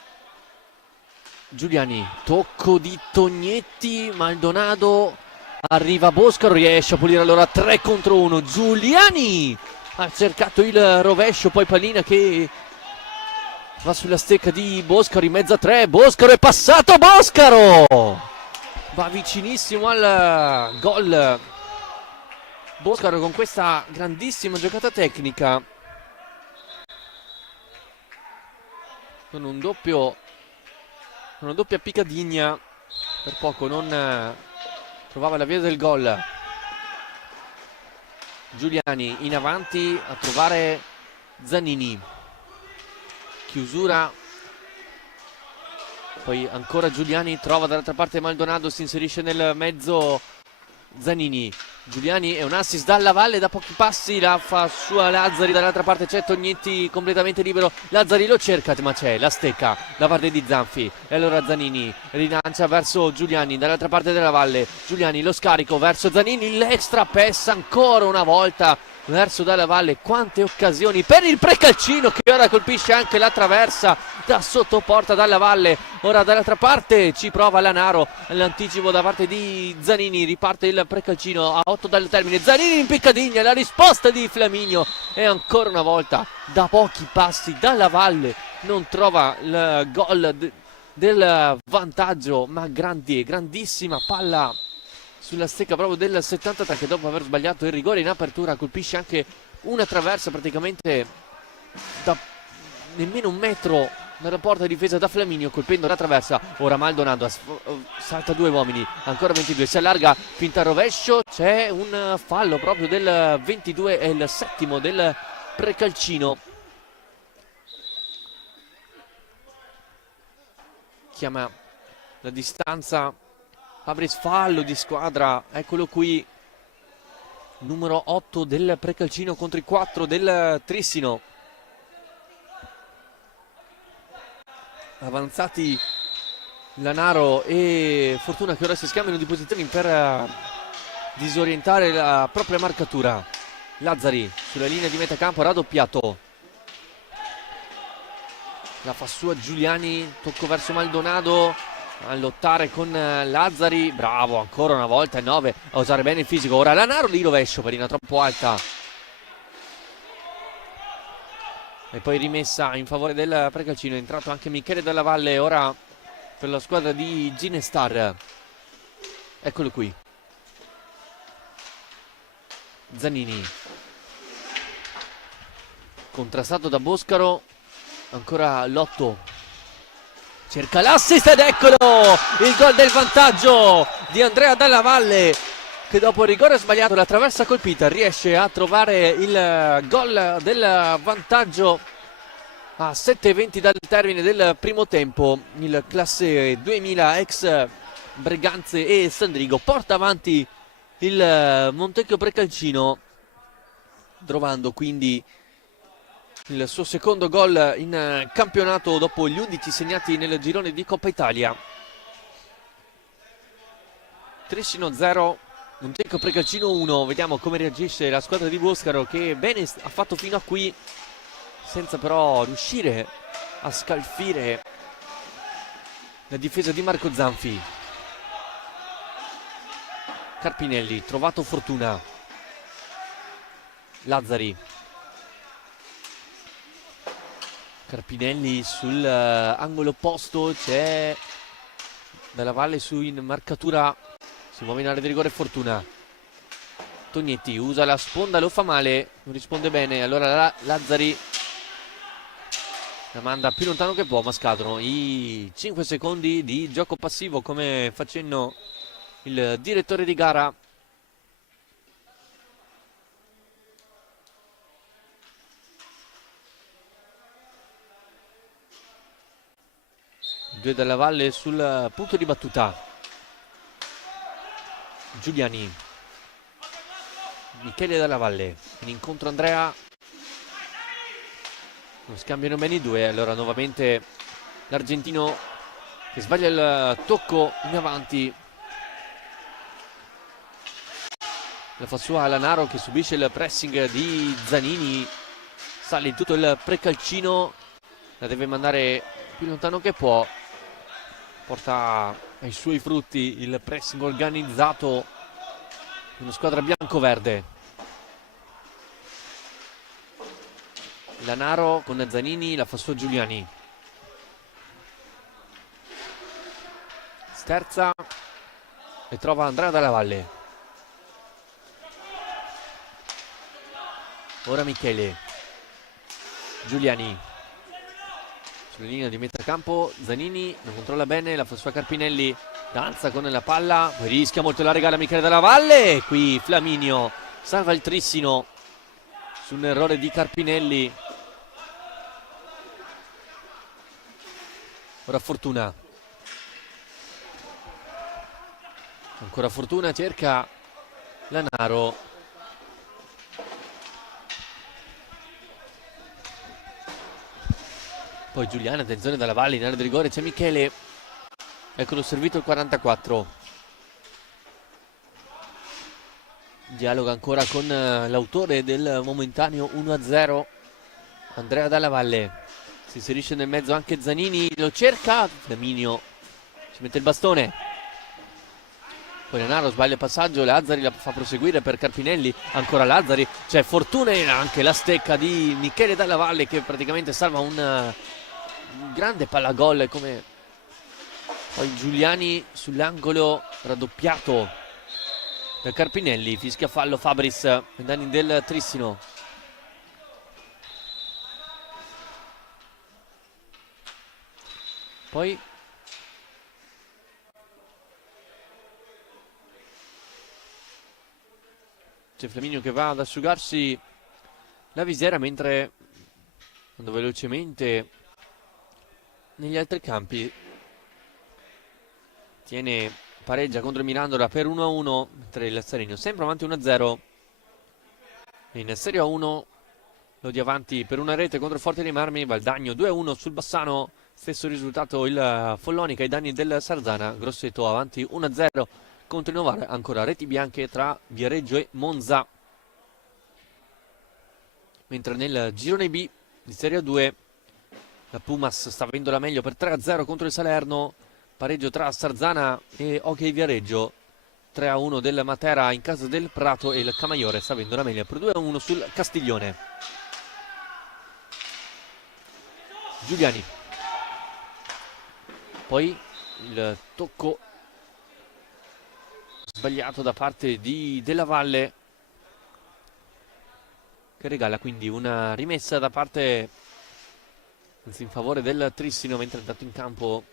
Giuliani. Tocco di Tognetti, Maldonado. Arriva Boscaro, riesce a pulire allora 3 contro 1. Giuliani ha cercato il rovescio, poi pallina che va sulla stecca di Boscaro in mezzo a 3. Boscaro è passato, Boscaro va vicinissimo al gol. Boscaro con questa grandissima giocata tecnica, con una doppia piccadigna, per poco non trovava la via del gol. Giuliani in avanti a trovare Zanini, chiusura, poi ancora Giuliani, trova dall'altra parte Maldonado, si inserisce nel mezzo Zanini, Giuliani è un assist dalla Valle da pochi passi, la fa sua Lazzari, dall'altra parte c'è Tognetti completamente libero, Lazzari lo cerca ma c'è la stecca da parte di Zanfi e allora Zanini rilancia verso Giuliani dall'altra parte della Valle, Giuliani lo scarico verso Zanini, l'extra pass ancora una volta verso Dalla Valle, quante occasioni per il precalcino che ora colpisce anche la traversa da sottoporta Dalla Valle. Ora dall'altra parte ci prova Lanaro, l'anticipo da parte di Zanini, riparte il precalcino a 8 dal termine, Zanini in piccadigna, la risposta di Flaminio e ancora una volta da pochi passi Dalla Valle non trova il gol del vantaggio, ma grandissima palla sulla stecca proprio del 73 che dopo aver sbagliato il rigore in apertura colpisce anche una traversa praticamente da nemmeno un metro dalla porta difesa da Flaminio, colpendo la traversa. Ora Maldonado salta due uomini, ancora 22, si allarga, finta rovescio, c'è un fallo proprio del 22, è il settimo del precalcino. Chiama la distanza Fabris, fallo di squadra, eccolo qui, numero 8 del precalcino contro i 4 del Trissino. Avanzati Lanaro e Fortuna che ora si scambiano di posizioni per disorientare la propria marcatura. Lazzari sulla linea di metà campo, raddoppiato, la fa sua Giuliani, tocco verso Maldonado a lottare con Lazzari, bravo ancora una volta il 9 a usare bene il fisico. Ora Lanaro di rovescio, pallina troppo alta e poi rimessa in favore del precalcino. È entrato anche Michele Dalla Valle ora per la squadra di Ginestar, eccolo qui, Zanini contrastato da Boscaro, ancora Lotto, cerca l'assist ed eccolo il gol del vantaggio di Andrea Dalla Valle, che dopo il rigore sbagliato, la traversa colpita, riesce a trovare il gol del vantaggio a 7:20 dal termine del primo tempo. Il classe 2000 ex Breganze e Sandrigo porta avanti il Montecchio Precalcino, trovando quindi il suo secondo gol in campionato dopo gli 11 segnati nel girone di Coppa Italia. Trissino 0, Montecchio Precalcino 1. Vediamo come reagisce la squadra di Boscaro, che bene ha fatto fino a qui, senza però riuscire a scalfire la difesa di Marco Zanfi. Carpinelli, trovato Fortuna, Lazzari, Carpinelli sull'angolo opposto, c'è Dalla Valle su in marcatura, si muove in area di rigore Fortuna. Tognetti usa la sponda, lo fa male, non risponde bene, allora Lazzari la manda più lontano che può, ma scadono i 5 secondi di gioco passivo, come facendo il direttore di gara. Due Dalla Valle sul punto di battuta. Giuliani, Michele Dalla Valle in incontro Andrea, non scambiano bene i due, allora nuovamente l'argentino che sbaglia il tocco in avanti, la fa sua Lanaro che subisce il pressing di Zanini, sale in tutto il precalcino, la deve mandare più lontano che può, porta ai suoi frutti il pressing organizzato di una squadra bianco-verde. Lanaro con Zanini, la fa su Giuliani, sterza e trova Andrea Dalla Valle. Ora Michele, Giuliani sulla linea di metà campo, Zanini non controlla bene, la fa sua Carpinelli, danza con la palla, poi rischia molto la regala Michele Dalla Valle, qui Flaminio salva il Trissino su un errore di Carpinelli. Ora Fortuna, ancora Fortuna, cerca Lanaro. Poi Giuliani, attenzione dalla Valle in area di rigore, c'è Michele. Eccolo servito il 44. Dialoga ancora con l'autore del momentaneo 1-0, Andrea Dalla Valle. Si inserisce nel mezzo anche Zanini, lo cerca, Flaminio ci mette il bastone. Poi Lanaro sbaglia il passaggio, Lazzari la fa proseguire per Carpinelli, ancora Lazzari, c'è fortuna e anche la stecca di Michele Dalla Valle che praticamente salva un grande pallagol, come poi Giuliani sull'angolo raddoppiato per Carpinelli, fischia fallo Fabris ai danni del Trissino. Poi c'è Flaminio che va ad asciugarsi la visiera, mentre andò velocemente negli altri campi. Pareggia contro Mirandola per 1-1, mentre il Lazzarino sempre avanti 1-0. In Serie A1 lo di avanti per una rete contro Forte dei Marmi, Valdagno 2-1 sul Bassano, stesso risultato il Follonica ai danni del Sarzana. Grosseto avanti 1-0 contro il Novara, ancora reti bianche tra Viareggio e Monza. Mentre nel girone B di Serie A2 la Pumas sta avendo la meglio per 3-0 contro il Salerno, pareggio tra Sarzana e Hockey Viareggio, 3-1 del Matera in casa del Prato, e il Camaiore sta avendo la meglio per 2-1 sul Castiglione. Giuliani, poi il tocco sbagliato da parte di Della Valle, che regala quindi una rimessa da parte, anzi in favore del Trissino, mentre è entrato in campo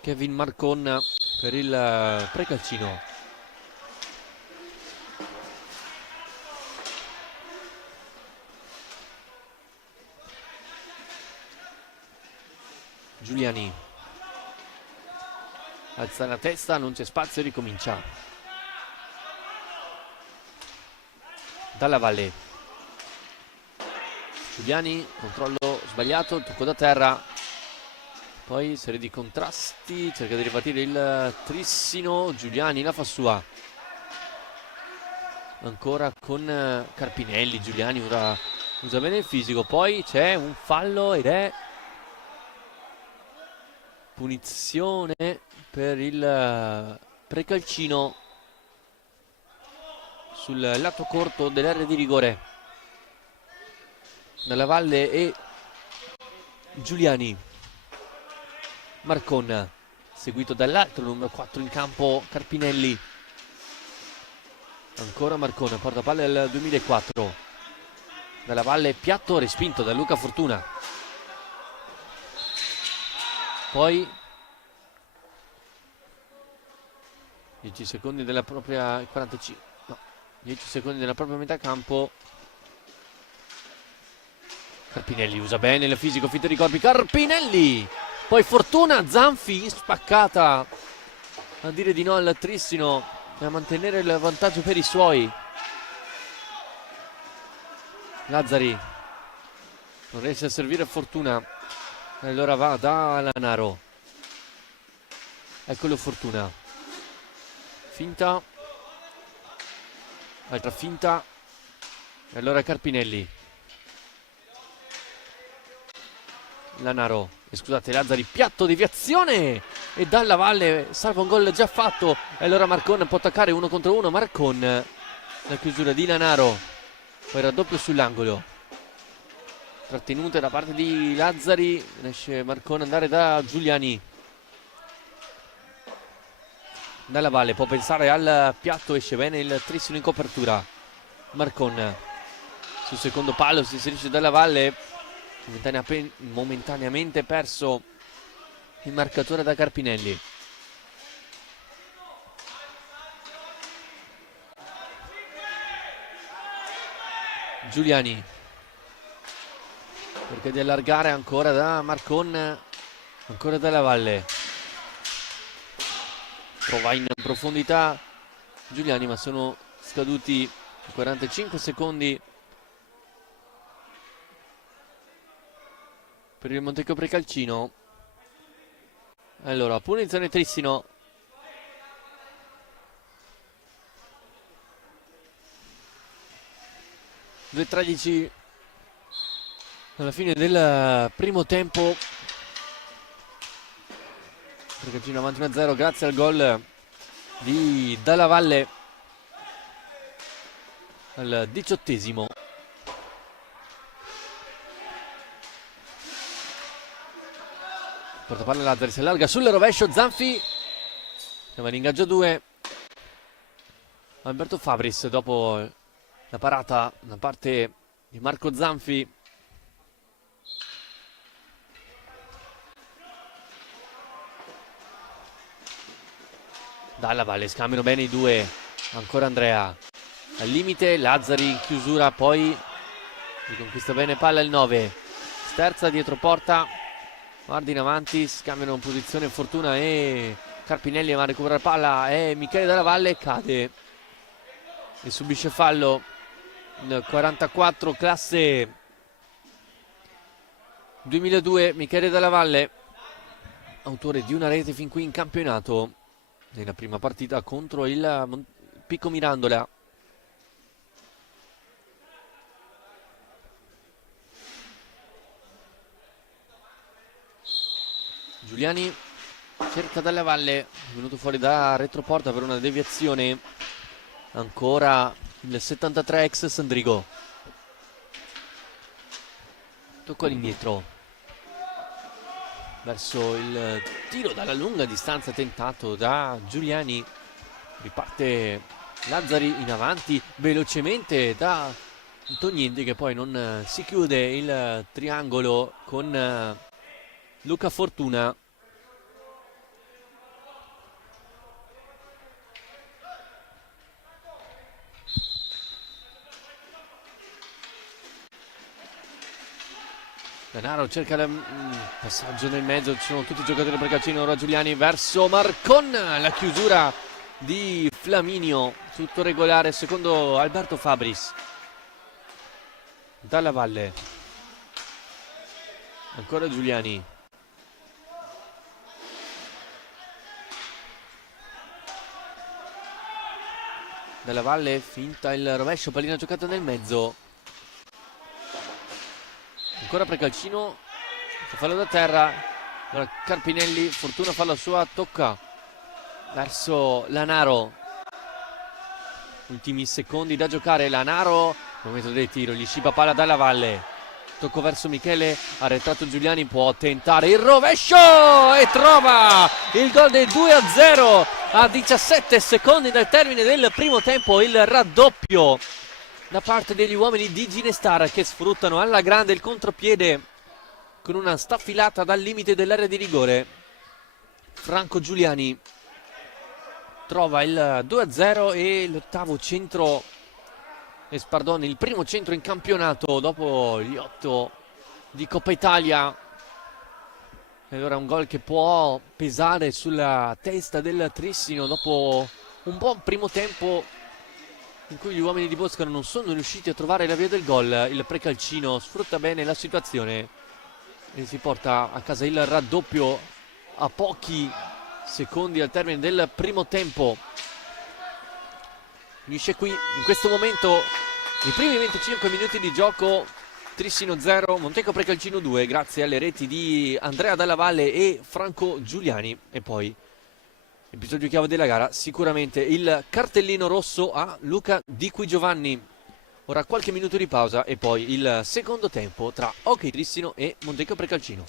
Kevin Marcon per il precalcino. Giuliani alza la testa, non c'è spazio, ricomincia. Dalla Valle, Giuliani, controllo sbagliato, tocco da terra, poi serie di contrasti, cerca di ripartire il Trissino. Giuliani la fa sua, ancora con Carpinelli. Giuliani ora usa bene il fisico, poi c'è un fallo ed è punizione per il precalcino sul lato corto dell'area di rigore. Dalla Valle e Giuliani. Marcon seguito dall'altro numero 4 in campo, Carpinelli. Ancora Marcon, portapalle al 2004. Dalla Valle, piatto respinto da Luca Fortuna. Poi 10 secondi della propria 45, no, 10 secondi della propria metà campo. Carpinelli usa bene il fisico, finta di corpi, Carpinelli, poi Fortuna, Zanfi spaccata a dire di no al Trissino e a mantenere il vantaggio per i suoi. Lazzari non riesce a servire Fortuna, allora va da Lanaro. Eccolo Fortuna, finta, altra finta, e allora Carpinelli. Lanaro, scusate, Lazzari, piatto, deviazione, e Dalla Valle salva un gol già fatto, e allora Marcon può attaccare 1 contro 1. Marcon, la chiusura di Lanaro, poi raddoppio sull'angolo, trattenute da parte di Lazzari, riesce Marcon ad andare da Giuliani. Dalla Valle può pensare al piatto, esce bene il Trissino in copertura. Marcon sul secondo palo si inserisce Dalla Valle, momentaneamente perso il marcatore da Carpinelli. Giuliani cerca di allargare, ancora da Marcon, ancora Dalla Valle, prova in profondità Giuliani, ma sono scaduti 45 secondi per il Montecchio Precalcino. Allora, punizione Trissino. Due 13 alla fine del primo tempo. Precalcino avanti 1-0 grazie al gol di Dalla Valle al 18esimo. Portapalla Lazzari, si allarga sul rovescio, Zanfi siamo in ingaggio 2. Alberto Fabris dopo la parata da parte di Marco Zanfi. Dalla Valle, scambiano bene i due, ancora Andrea al limite, Lazzari in chiusura, poi riconquista bene palla il 9, sterza dietro porta, guardi in avanti, scambiano posizione Fortuna e Carpinelli va a recuperare palla e Michele Dalla Valle cade e subisce fallo. Il 44 classe 2002, Michele Dalla Valle, autore di una rete fin qui in campionato nella prima partita contro il Pico Mirandola. Giuliani cerca Dalla Valle, venuto fuori da retroporta per una deviazione. Ancora il 73 ex Sandrigo. Tocco all'indietro verso il tiro dalla lunga distanza tentato da Giuliani. Riparte Lazzari in avanti velocemente da Antonienti, che poi non si chiude il triangolo con Luca Fortuna. Denaro cerca il passaggio nel mezzo, ci sono tutti i giocatori del Precalcino, ora Giuliani verso Marcon, la chiusura di Flaminio, tutto regolare secondo Alberto Fabris. Dalla Valle, ancora Giuliani, Dalla Valle finta il rovescio, pallina giocata nel mezzo, ancora Precalcino, fallo da terra, ora Carpinelli, Fortuna fa la sua, tocca verso Lanaro, ultimi secondi da giocare, Lanaro, momento del tiro, gli scipa palla Dalla Valle, tocco verso Michele, arretrato Giuliani, può tentare il rovescio e trova il gol del 2-0 a 17 secondi dal termine del primo tempo, il raddoppio da parte degli uomini di Ginestar, che sfruttano alla grande il contropiede con una staffilata dal limite dell'area di rigore. Franco Giuliani trova il 2-0 e l'ottavo centro, pardon, il primo centro in campionato dopo gli 8 di Coppa Italia. E allora un gol che può pesare sulla testa del Trissino dopo un buon primo tempo in cui gli uomini di Boscaro non sono riusciti a trovare la via del gol. Il Precalcino sfrutta bene la situazione e si porta a casa il raddoppio a pochi secondi al termine del primo tempo. Finisce qui in questo momento i primi 25 minuti di gioco. Trissino 0, Montecchio Precalcino 2, grazie alle reti di Andrea Dalla Valle e Franco Giuliani. E poi episodio chiave della gara, sicuramente il cartellino rosso a Luca Di Qui Giovanni. Ora qualche minuto di pausa e poi il secondo tempo tra Hockey Trissino e Montecchio Precalcino.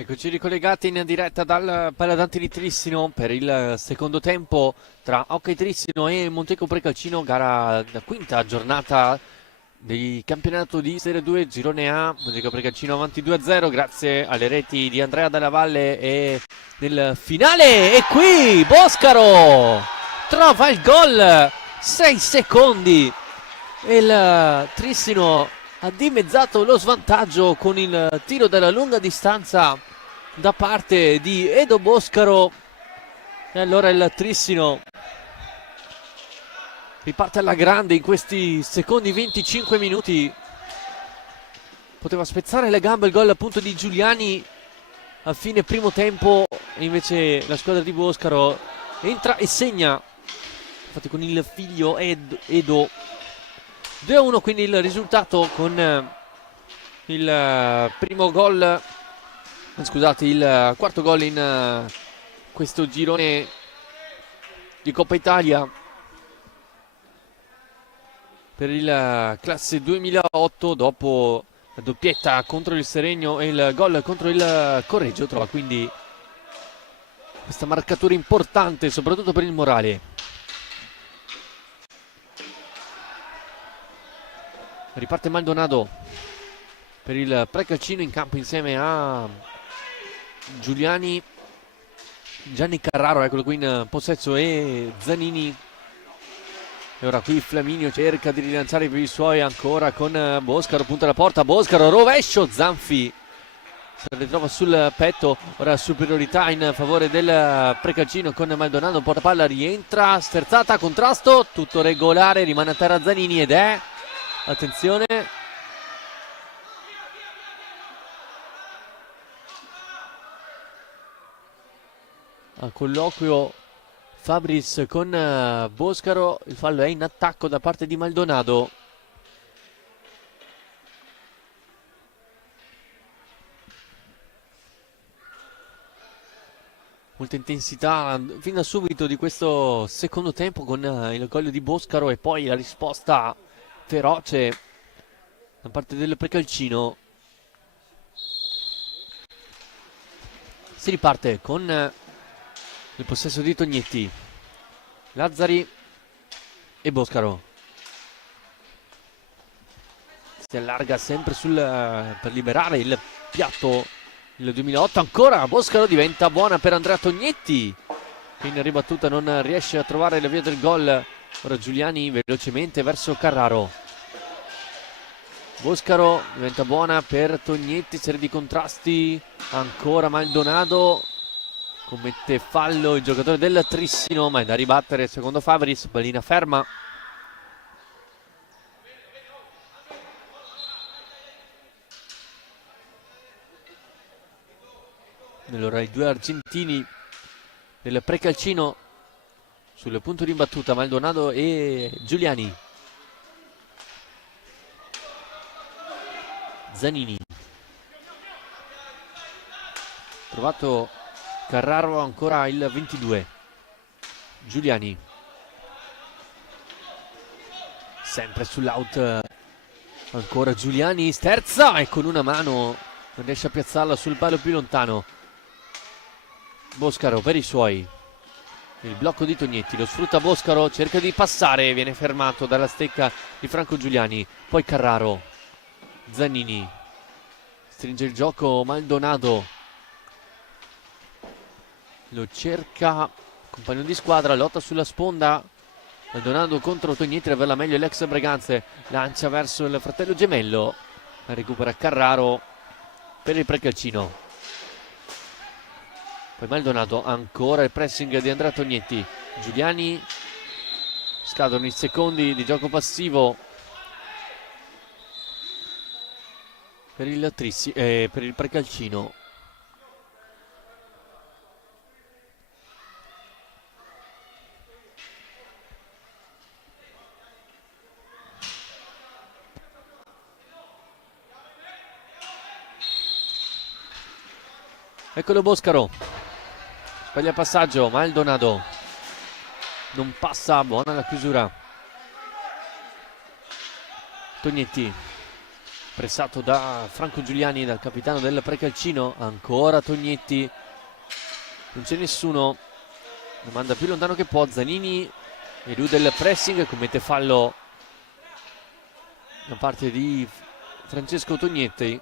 Eccoci ricollegati in diretta dal Paladante di Trissino per il secondo tempo tra Hockey Trissino e Monteco Precalcino, gara da quinta giornata del campionato di Serie 2 Girone A. Monteco Precalcino avanti 2-0 grazie alle reti di Andrea Dalla Valle e nel finale. E qui Boscaro trova il gol, 6 secondi e il Trissino ha dimezzato lo svantaggio con il tiro dalla lunga distanza da parte di Edo Boscaro. E allora il Trissino riparte alla grande in questi secondi 25 minuti. Poteva spezzare le gambe il gol appunto di Giuliani a fine primo tempo, e invece la squadra di Boscaro entra e segna, infatti con il figlio Edo. 2-1 quindi il risultato, con il primo gol, scusate, il quarto gol in questo girone di Coppa Italia per il classe 2008, dopo la doppietta contro il Seregno e il gol contro il Correggio. Trova quindi questa marcatura importante soprattutto per il morale. Riparte Maldonado per il Precalcino, in campo insieme a Giuliani, Gianni Carraro, eccolo qui in possesso, e Zanini. E ora qui Flaminio cerca di rilanciare per i suoi, ancora con Boscaro, punta la porta, Boscaro, rovescio, Zanfi se la ritrova sul petto. Ora superiorità in favore del Precalcino con Maldonado, portapalla, rientra, sterzata, contrasto, tutto regolare, rimane a terra Zanini ed è, attenzione, a colloquio Fabris con Boscaro. Il fallo è in attacco da parte di Maldonado. Molta intensità fin da subito di questo secondo tempo, con il gol di Boscaro e poi la risposta feroce da parte del Precalcino. Si riparte con il possesso di Tognetti, Lazzari e Boscaro. Si allarga sempre per liberare il piatto il 2008. Ancora Boscaro, diventa buona per Andrea Tognetti, in ribattuta non riesce a trovare la via del gol. Ora Giuliani velocemente verso Carraro. Boscaro, diventa buona per Tognetti, serie di contrasti. Ancora Maldonado, commette fallo il giocatore del Trissino, ma è da ribattere secondo Fabris. Pallina ferma. Allora i due argentini del Precalcino sul punto di imbattuta, Maldonado e Giuliani. Zanini, trovato Carraro, ancora il 22. Giuliani, sempre sull'out, ancora Giuliani, sterza e con una mano non riesce a piazzarla sul palo più lontano. Boscaro per i suoi, il blocco di Tognetti, lo sfrutta Boscaro, cerca di passare, viene fermato dalla stecca di Franco Giuliani. Poi Carraro, Zanini, stringe il gioco Maldonado, lo cerca, compagno di squadra, lotta sulla sponda. Maldonado contro Tognetti, averla meglio l'ex Breganze, lancia verso il fratello gemello, recupera Carraro per il Precalcino. Poi Maldonado, ancora il pressing di Andrea Tognetti. Giuliani, scadono i secondi di gioco passivo per il Precalcino. Eccolo Boscaro, sbaglia passaggio, Maldonado non passa, buona la chiusura. Tognetti, pressato da Franco Giuliani, dal capitano del Precalcino. Ancora Tognetti, non c'è nessuno, lo manda più lontano che può. Zanini elude il pressing, commette fallo da parte di Francesco Tognetti.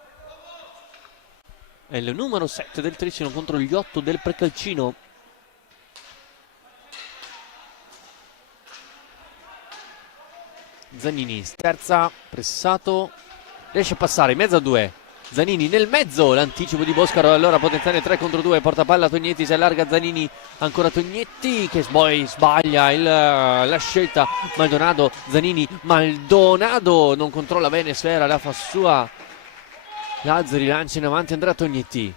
È il numero 7 del Trissino contro gli 8 del Precalcino. Zanini sterza, pressato, riesce a passare in mezzo a due. Zanini nel mezzo, l'anticipo di Boscaro, allora potenziale 3 contro 2, porta palla Tognetti, si allarga Zanini, ancora Tognetti che sbaglia la scelta. Maldonado, Zanini, Maldonado non controlla bene Sfera, la fa sua. Lazzari lancia in avanti, andrà Tognetti,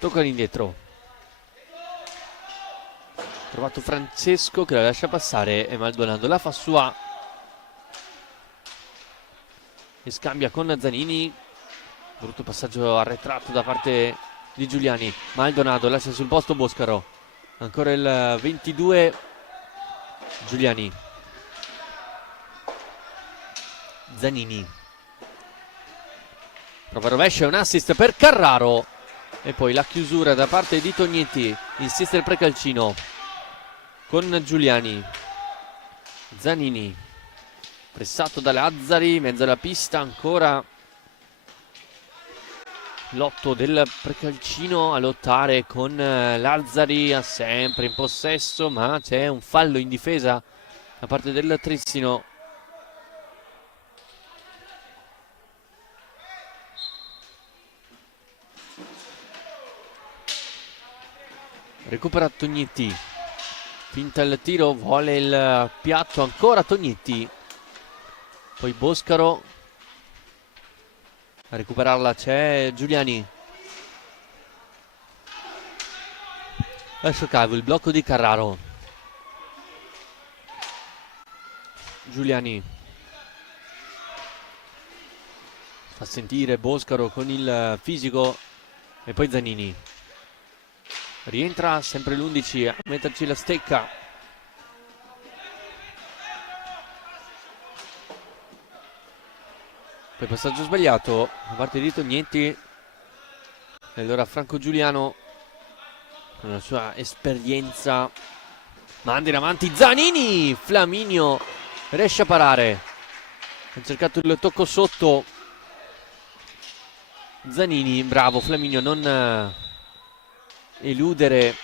tocca all'indietro, trovato Francesco che la lascia passare e Maldonado la fa sua e scambia con Zanini. Brutto passaggio arretrato da parte di Giuliani. Maldonado lascia sul posto Boscaro, ancora il 22 Giuliani. Zanini prova rovescia, un assist per Carraro e poi la chiusura da parte di Tognetti. Insiste il Precalcino con Giuliani. Zanini pressato da Lazzari, mezzo alla pista, ancora l'8 del Precalcino a lottare con Lazzari, sempre in possesso, ma c'è un fallo in difesa da parte del Trissino. Recupera Tognetti, finta il tiro, vuole il piatto, ancora Tognetti, poi Boscaro a recuperarla, c'è Giuliani. Adesso cavo il blocco di Carraro. Giuliani fa sentire Boscaro con il fisico e poi Zanini. Rientra sempre l'11 a metterci la stecca. Poi passaggio sbagliato da parte di Tognetti. E allora Franco Giuliano con la sua esperienza manda in avanti Zanini. Flaminio riesce a parare. Ha cercato il tocco sotto. Zanini, bravo Flaminio, non eludere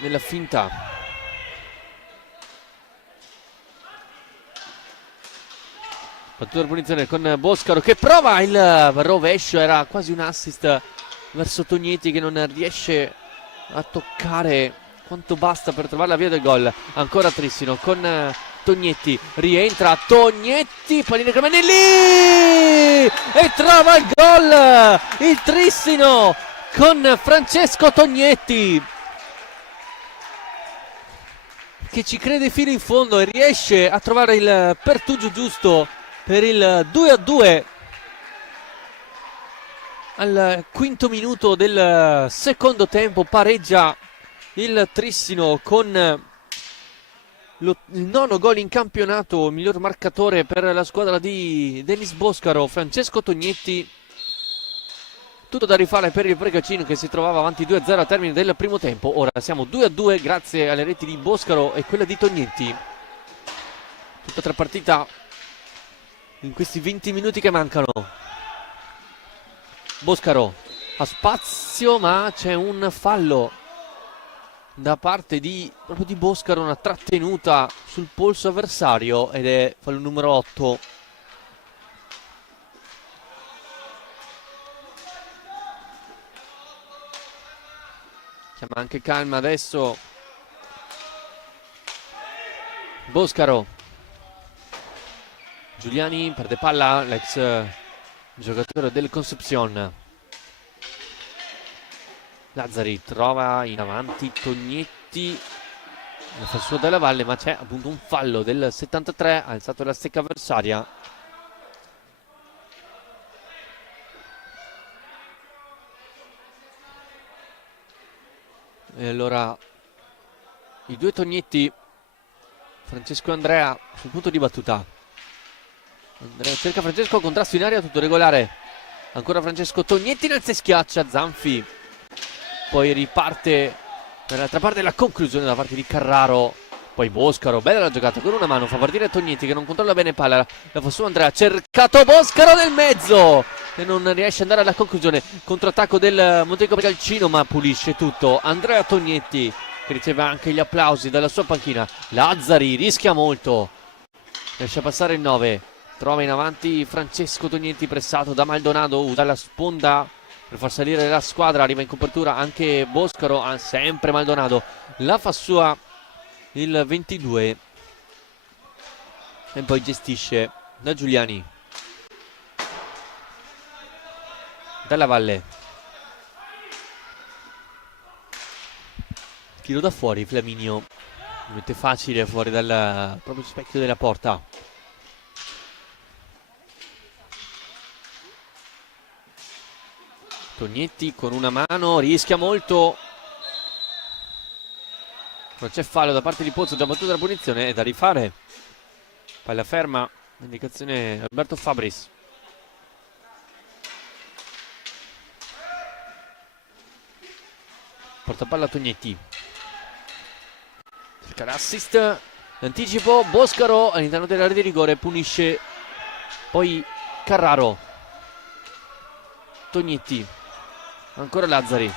nella finta. Battuta di punizione con Boscaro che prova il rovescio, era quasi un assist verso Tognetti che non riesce a toccare quanto basta per trovare la via del gol. Ancora Trissino con Tognetti, rientra Tognetti, pallina Cremanelli e trova il gol il Trissino con Francesco Tognetti che ci crede fino in fondo e riesce a trovare il pertugio giusto per il 2-2 al quinto minuto del secondo tempo. Pareggia il Trissino con il nono gol in campionato, miglior marcatore per la squadra di Denis Boscaro, Francesco Tognetti. Tutto da rifare per il Precalcino che si trovava avanti 2-0 a termine del primo tempo. Ora siamo 2-2 grazie alle reti di Boscaro e quella di Tognetti. Tutt'altra partita in questi 20 minuti che mancano. Boscaro ha spazio ma c'è un fallo da parte proprio di Boscaro, una trattenuta sul polso avversario ed è fallo numero 8. Chiama anche calma adesso Boscaro. Giuliani perde palla, l'ex giocatore del Concepción. Lazzari trova in avanti Tognetti, la fa sua della Valle, ma c'è appunto un fallo del 73, ha alzato la stecca avversaria. E allora i due Tognetti, Francesco e Andrea sul punto di battuta. Cerca Francesco, contrasto in aria, tutto regolare. Ancora Francesco Tognetti nel schiaccia Zanfi. Poi riparte dall'altra parte la conclusione da parte di Carraro. Poi Boscaro, bella la giocata con una mano, fa partire Tognetti che non controlla bene palla. La fa su Andrea, cercato Boscaro nel mezzo e non riesce ad andare alla conclusione. Controattacco del Montecco Calcino, ma pulisce tutto Andrea Tognetti, che riceve anche gli applausi dalla sua panchina. Lazzari rischia molto, riesce a passare il 9, trova in avanti Francesco Tognetti pressato da Maldonado, usa la sponda per far salire la squadra, arriva in copertura anche Boscaro, sempre Maldonado, la fa sua il 22 e poi gestisce da Giuliani. Dalla Valle, tiro da fuori, Flaminio mette facile fuori dal proprio specchio della porta. Tognetti con una mano, rischia molto, non c'è fallo da parte di Pozzo, già battuta la punizione, è da rifare. Palla ferma, indicazione Alberto Fabris. Porta palla Tognetti, cerca l'assist, l'anticipo, Boscaro all'interno dell'area di rigore, punisce poi Carraro. Tognetti, ancora Lazzari,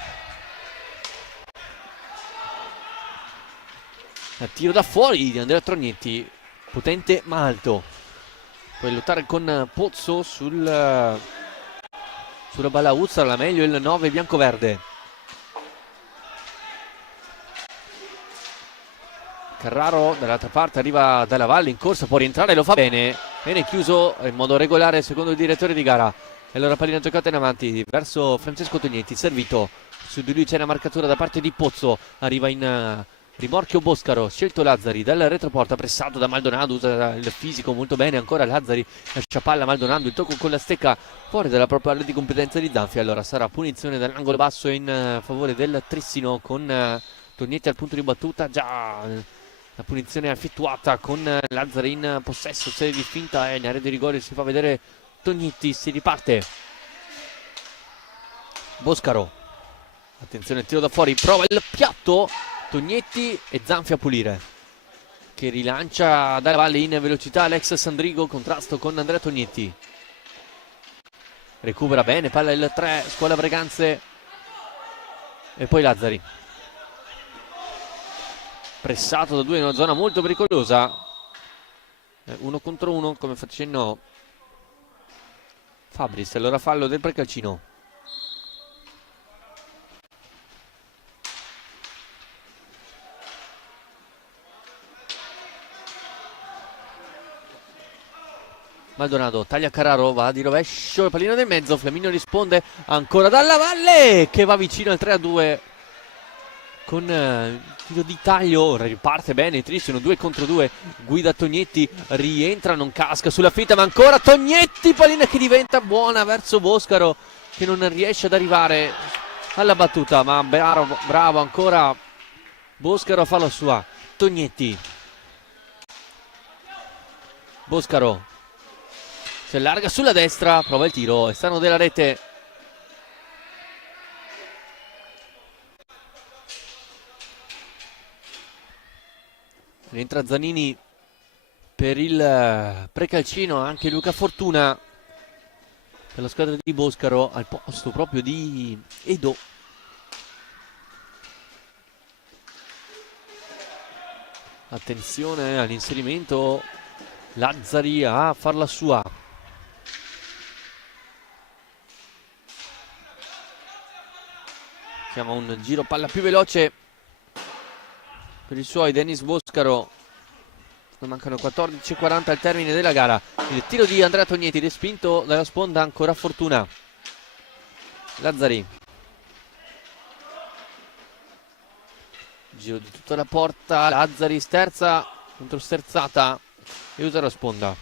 tiro da fuori di Andrea Tognetti, potente ma alto. Puoi lottare con Pozzo sulla palla Uzzara, meglio il 9 bianco-verde. Carraro dall'altra parte arriva Dalla Valle in corsa, può rientrare, lo fa bene, viene chiuso in modo regolare secondo il direttore di gara. E allora pallina giocata in avanti verso Francesco Tognetti, servito, su di lui c'è una marcatura da parte di Pozzo, arriva in rimorchio Boscaro, scelto Lazzari dal retroporta, pressato da Maldonado, usa il fisico molto bene, ancora Lazzari, lascia palla Maldonado, il tocco con la stecca fuori dalla propria area di competenza di Zanfi. Allora sarà punizione dall'angolo basso in favore del Trissino, con Tognetti al punto di battuta, già la punizione effettuata con Lazzari in possesso, serie di finta e in area di rigore si fa vedere Tognetti, si riparte. Boscaro, attenzione, tiro da fuori, prova il piatto Tognetti e Zanfi a pulire, che rilancia Dalla Valle in velocità. Alex Sandrigo, contrasto con Andrea Tognetti, recupera bene, palla il 3, Scuola Breganze e poi Lazzari, pressato da due in una zona molto pericolosa, 1 contro 1 come facendo Fabris. Allora fallo del Precalcino. Maldonado taglia Carraro, va di rovescio, il pallino nel mezzo, Flaminio risponde ancora Dalla Valle che va vicino al 3-2 con tiro di taglio. Ora riparte bene Trissino, 2 contro 2, guida Tognetti, rientra, non casca sulla finta, ma ancora Tognetti, pallina che diventa buona verso Boscaro che non riesce ad arrivare alla battuta, ma bravo ancora Boscaro a fare la sua. Tognetti, Boscaro si allarga sulla destra, prova il tiro, esterno della rete. Rientra Zanini per il Precalcino, anche Luca Fortuna per la squadra di Boscaro al posto proprio di Edo. Attenzione all'inserimento, Lazzari a farla sua. Chiama un giro palla più veloce per i suoi Dennis Boscaro. Mancano 14:40 al termine della gara. Il tiro di Andrea Tognetti respinto dalla sponda, ancora Fortuna. Lazzari, giro di tutta la porta, Lazzari sterza contro sterzata e usa la sponda.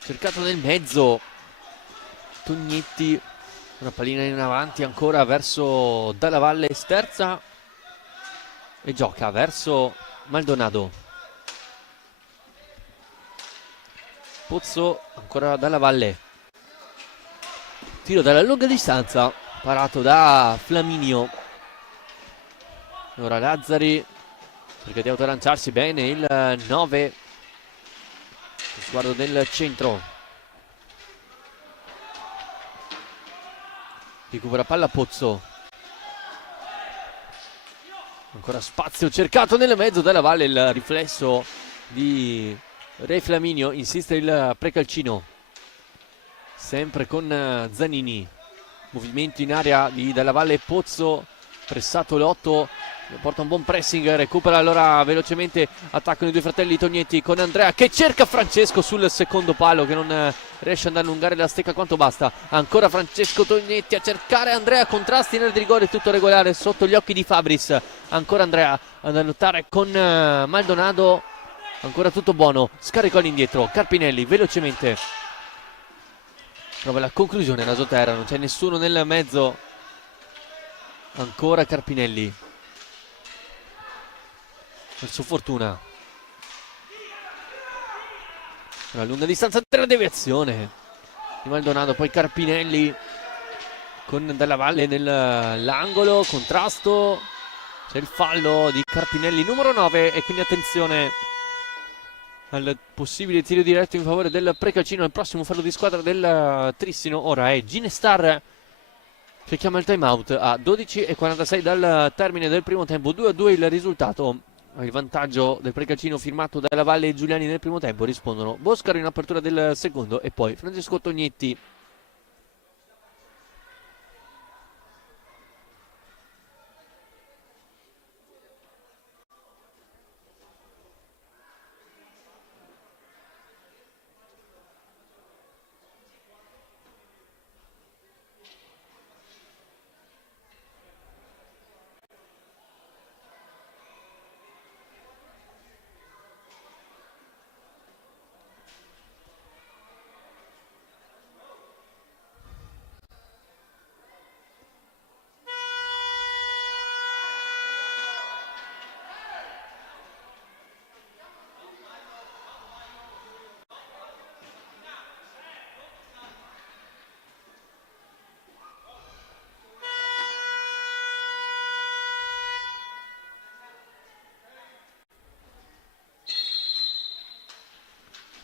Cercato nel mezzo Tognetti, una pallina in avanti ancora verso Dalla Valle, sterza e gioca verso Maldonado. Pozzo ancora dalla Valle, tiro dalla lunga distanza parato da Flaminio. Ora Lazzari cerca di autolanciarsi bene il 9, sguardo del centro, recupera palla Pozzo, ancora spazio cercato nel mezzo dalla Valle, il riflesso di Re Flaminio, insiste il Precalcino, sempre con Zanini, movimento in area di Dalla Valle. Pozzo pressato l'8, porta un buon pressing, recupera allora velocemente, attaccano i due fratelli Tognetti con Andrea che cerca Francesco sul secondo palo, che non riesce ad allungare la stecca quanto basta. Ancora Francesco Tognetti a cercare Andrea, contrasti nel rigore, tutto regolare sotto gli occhi di Fabris. Ancora Andrea ad lottare con Maldonado, ancora tutto buono, scarico all'indietro, Carpinelli velocemente trova la conclusione, rasoterra, non c'è nessuno nel mezzo. Ancora Carpinelli verso Fortuna, una lunga distanza della deviazione di Maldonado, poi Carpinelli con Dalla Valle nell'angolo, contrasto, c'è il fallo di Carpinelli numero 9 e quindi attenzione al possibile tiro diretto in favore del Precalcino. Il prossimo fallo di squadra del Trissino ora è Ginestar che chiama il timeout a 12:46 dal termine del primo tempo. 2-2 il risultato, il vantaggio del Precalcino firmato Dalla Valle e Giuliani nel primo tempo. Rispondono Boscaro in apertura del secondo e poi Francesco Tognetti.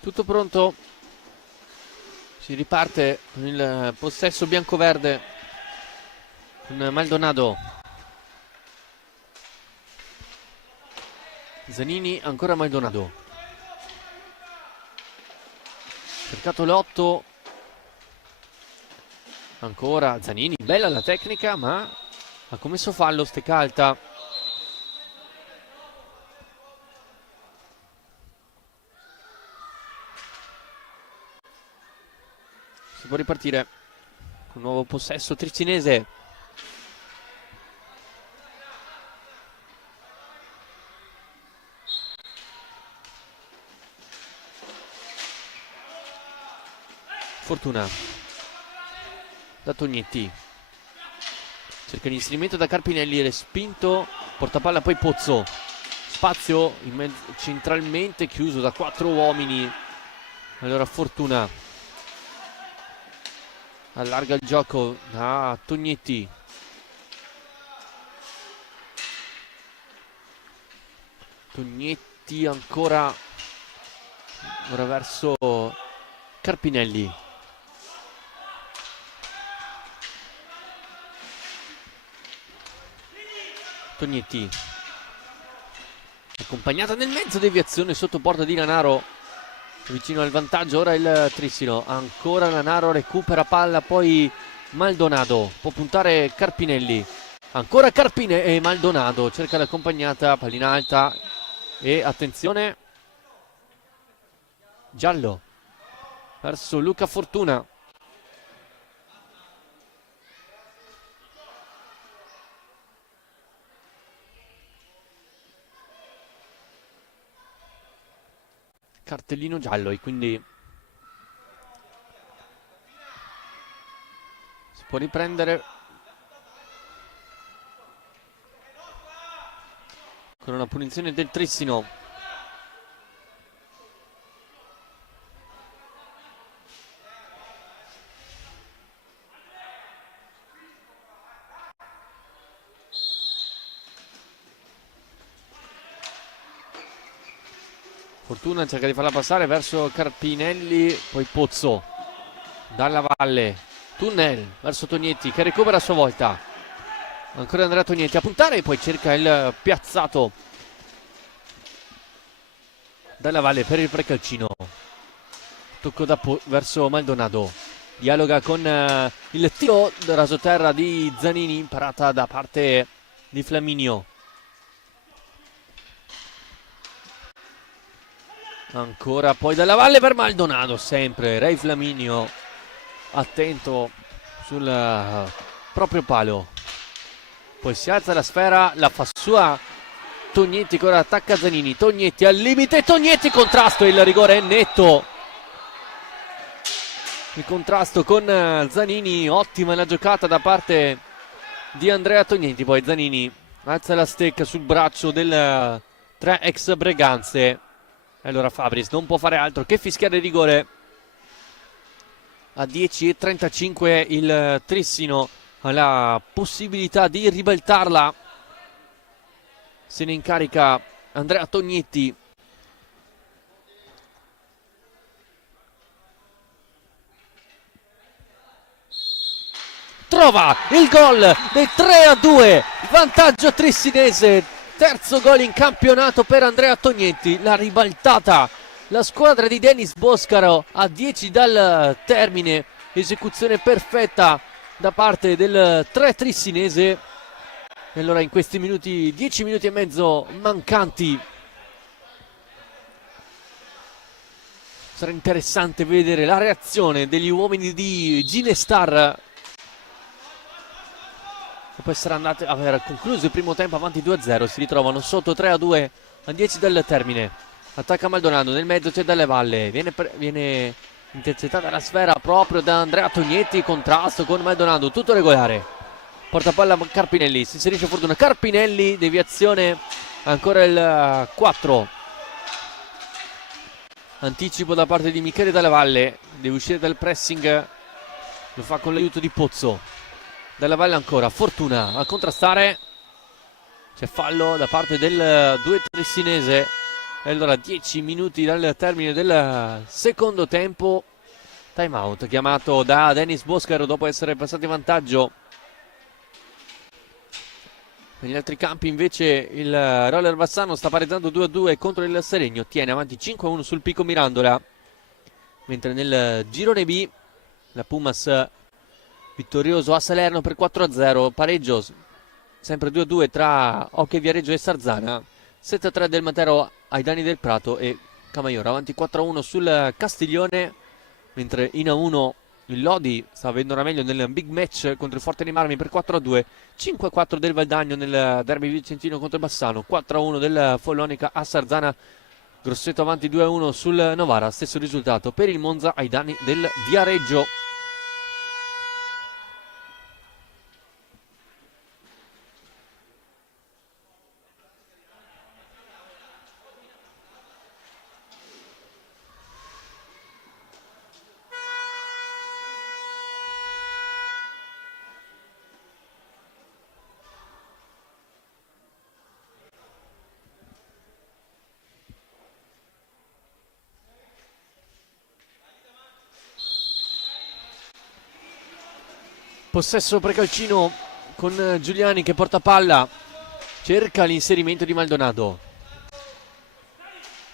Tutto pronto, si riparte con il possesso biancoverde con Maldonado, Zanini, ancora Maldonado, cercato l'8, ancora Zanini, bella la tecnica ma ha commesso fallo, stecca alta. Si può ripartire con un nuovo possesso tricinese. Fortuna da Tognetti, cerca l'inserimento da Carpinelli, respinto, portapalla poi Pozzo, spazio centralmente chiuso da 4 uomini. Allora Fortuna allarga il gioco a Tognetti, Tognetti ancora ora verso Carpinelli, Tognetti accompagnata nel mezzo, deviazione sotto porta di Lanaro, vicino al vantaggio ora il Trissino. Ancora Lanaro recupera palla, poi Maldonado, può puntare Carpinelli, ancora Carpine e Maldonado cerca l'accompagnata, pallina alta e attenzione, giallo verso Luca Fortuna. Cartellino giallo e quindi si può riprendere con una punizione del Trissino. Fortuna cerca di farla passare verso Carpinelli, poi Pozzo, Dalla Valle, tunnel verso Tognetti che recupera a sua volta, ancora Andrea Tognetti a puntare e poi cerca il piazzato Dalla Valle per il Precalcino, tocco verso Maldonado, dialoga con il tiro da rasoterra di Zanini, parata da parte di Flaminio. Ancora poi Dalla Valle per Maldonado, sempre Ray Flaminio attento sul proprio palo, poi si alza la sfera, la fa sua Tognetti che ora attacca Zanini, Tognetti al limite, Tognetti contrasto, il rigore è netto, il contrasto con Zanini, ottima la giocata da parte di Andrea Tognetti, poi Zanini alza la stecca sul braccio del 3 ex Breganze. Allora Fabris non può fare altro che fischiare il rigore. A 10:35 il Trissino ha la possibilità di ribaltarla. Se ne incarica Andrea Tognetti. Trova il gol del 3-2, vantaggio trissinese. Terzo gol in campionato per Andrea Tognetti, la ribaltata, la squadra di Denis Boscaro a 10 dal termine, esecuzione perfetta da parte del 3 trissinese. E allora in questi minuti, 10 minuti e mezzo mancanti, sarà interessante vedere la reazione degli uomini di Ginestar. Dopo essere andati a aver concluso il primo tempo avanti 2-0, si ritrovano sotto 3-2 a 10 dal termine. Attacca Maldonado, nel mezzo c'è Delle Valle, viene intercettata la sfera proprio da Andrea Tognetti, contrasto con Maldonado, tutto regolare. Porta palla Carpinelli, si inserisce Fortuna, Carpinelli, deviazione, ancora il 4. Anticipo da parte di Michele Delle Valle, deve uscire dal pressing, lo fa con l'aiuto di Pozzo. Dalla Valle ancora, Fortuna a contrastare, c'è fallo da parte del 2 trissinese. E allora 10 minuti dal termine del secondo tempo, time out chiamato da Denis Boscaro dopo essere passati in vantaggio. Negli altri campi invece il Roller Bassano sta pareggiando 2-2 contro il Seregno, tiene avanti 5-1 sul Pico Mirandola, mentre nel girone B la Pumas vittorioso a Salerno per 4-0, pareggio sempre 2-2 tra Ocche Viareggio e Sarzana, 7-3 del Matero ai danni del Prato e Camaiore, avanti 4-1 sul Castiglione, mentre in A1 il Lodi sta avendo una meglio nel big match contro il Forte dei Marmi per 4-2, 5-4 del Valdagno nel derby vicentino contro il Bassano, 4-1 del Follonica a Sarzana, Grosseto avanti 2-1 sul Novara, stesso risultato per il Monza ai danni del Viareggio. Possesso Precalcino con Giuliani che porta palla, cerca l'inserimento di Maldonado.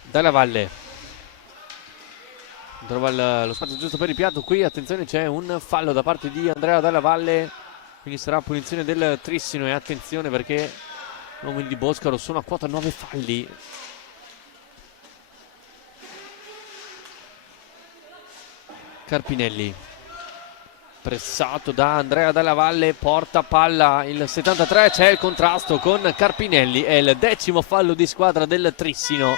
Dalla Valle trova lo spazio giusto per il piatto. Qui attenzione, c'è un fallo da parte di Andrea Dalla Valle, quindi sarà punizione del Trissino. E attenzione perché gli uomini di Boscaro sono a quota 9 falli. Carpinelli pressato da Andrea Dalla Valle, porta palla il 73, c'è il contrasto con Carpinelli, è il 10° fallo di squadra del Trissino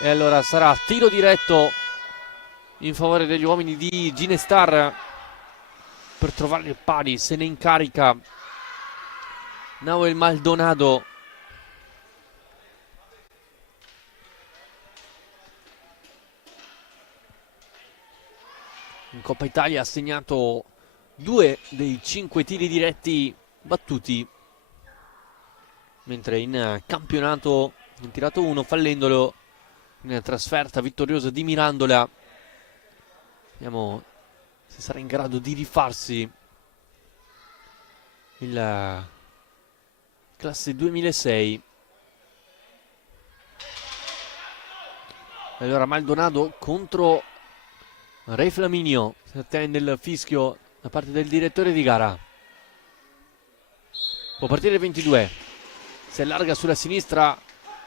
e allora sarà tiro diretto in favore degli uomini di Ginestar per trovare il pari. Se ne incarica Nahuel Maldonado. In Coppa Italia ha segnato 2 dei 5 tiri diretti battuti, mentre in campionato ha tirato 1 fallendolo in trasferta vittoriosa di Mirandola. Vediamo se sarà in grado di rifarsi il classe 2006. Allora Maldonado contro Re Flaminio, si attende il fischio da parte del direttore di gara. Può partire il 22, si allarga sulla sinistra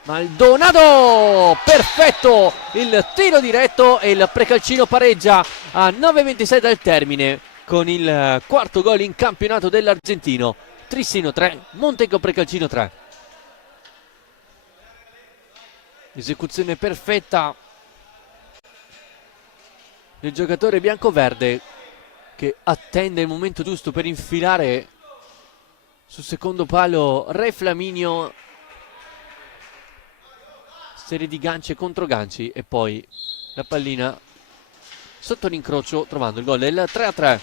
Maldonado, perfetto il tiro diretto e il Precalcino pareggia a 9:26 dal termine con il quarto gol in campionato dell'argentino. Trissino 3, Montecco Precalcino 3. Esecuzione perfetta del giocatore biancoverde che attende il momento giusto per infilare sul secondo palo Re Flaminio. Serie di ganci e controganci e poi la pallina sotto l'incrocio trovando il gol del 3-3.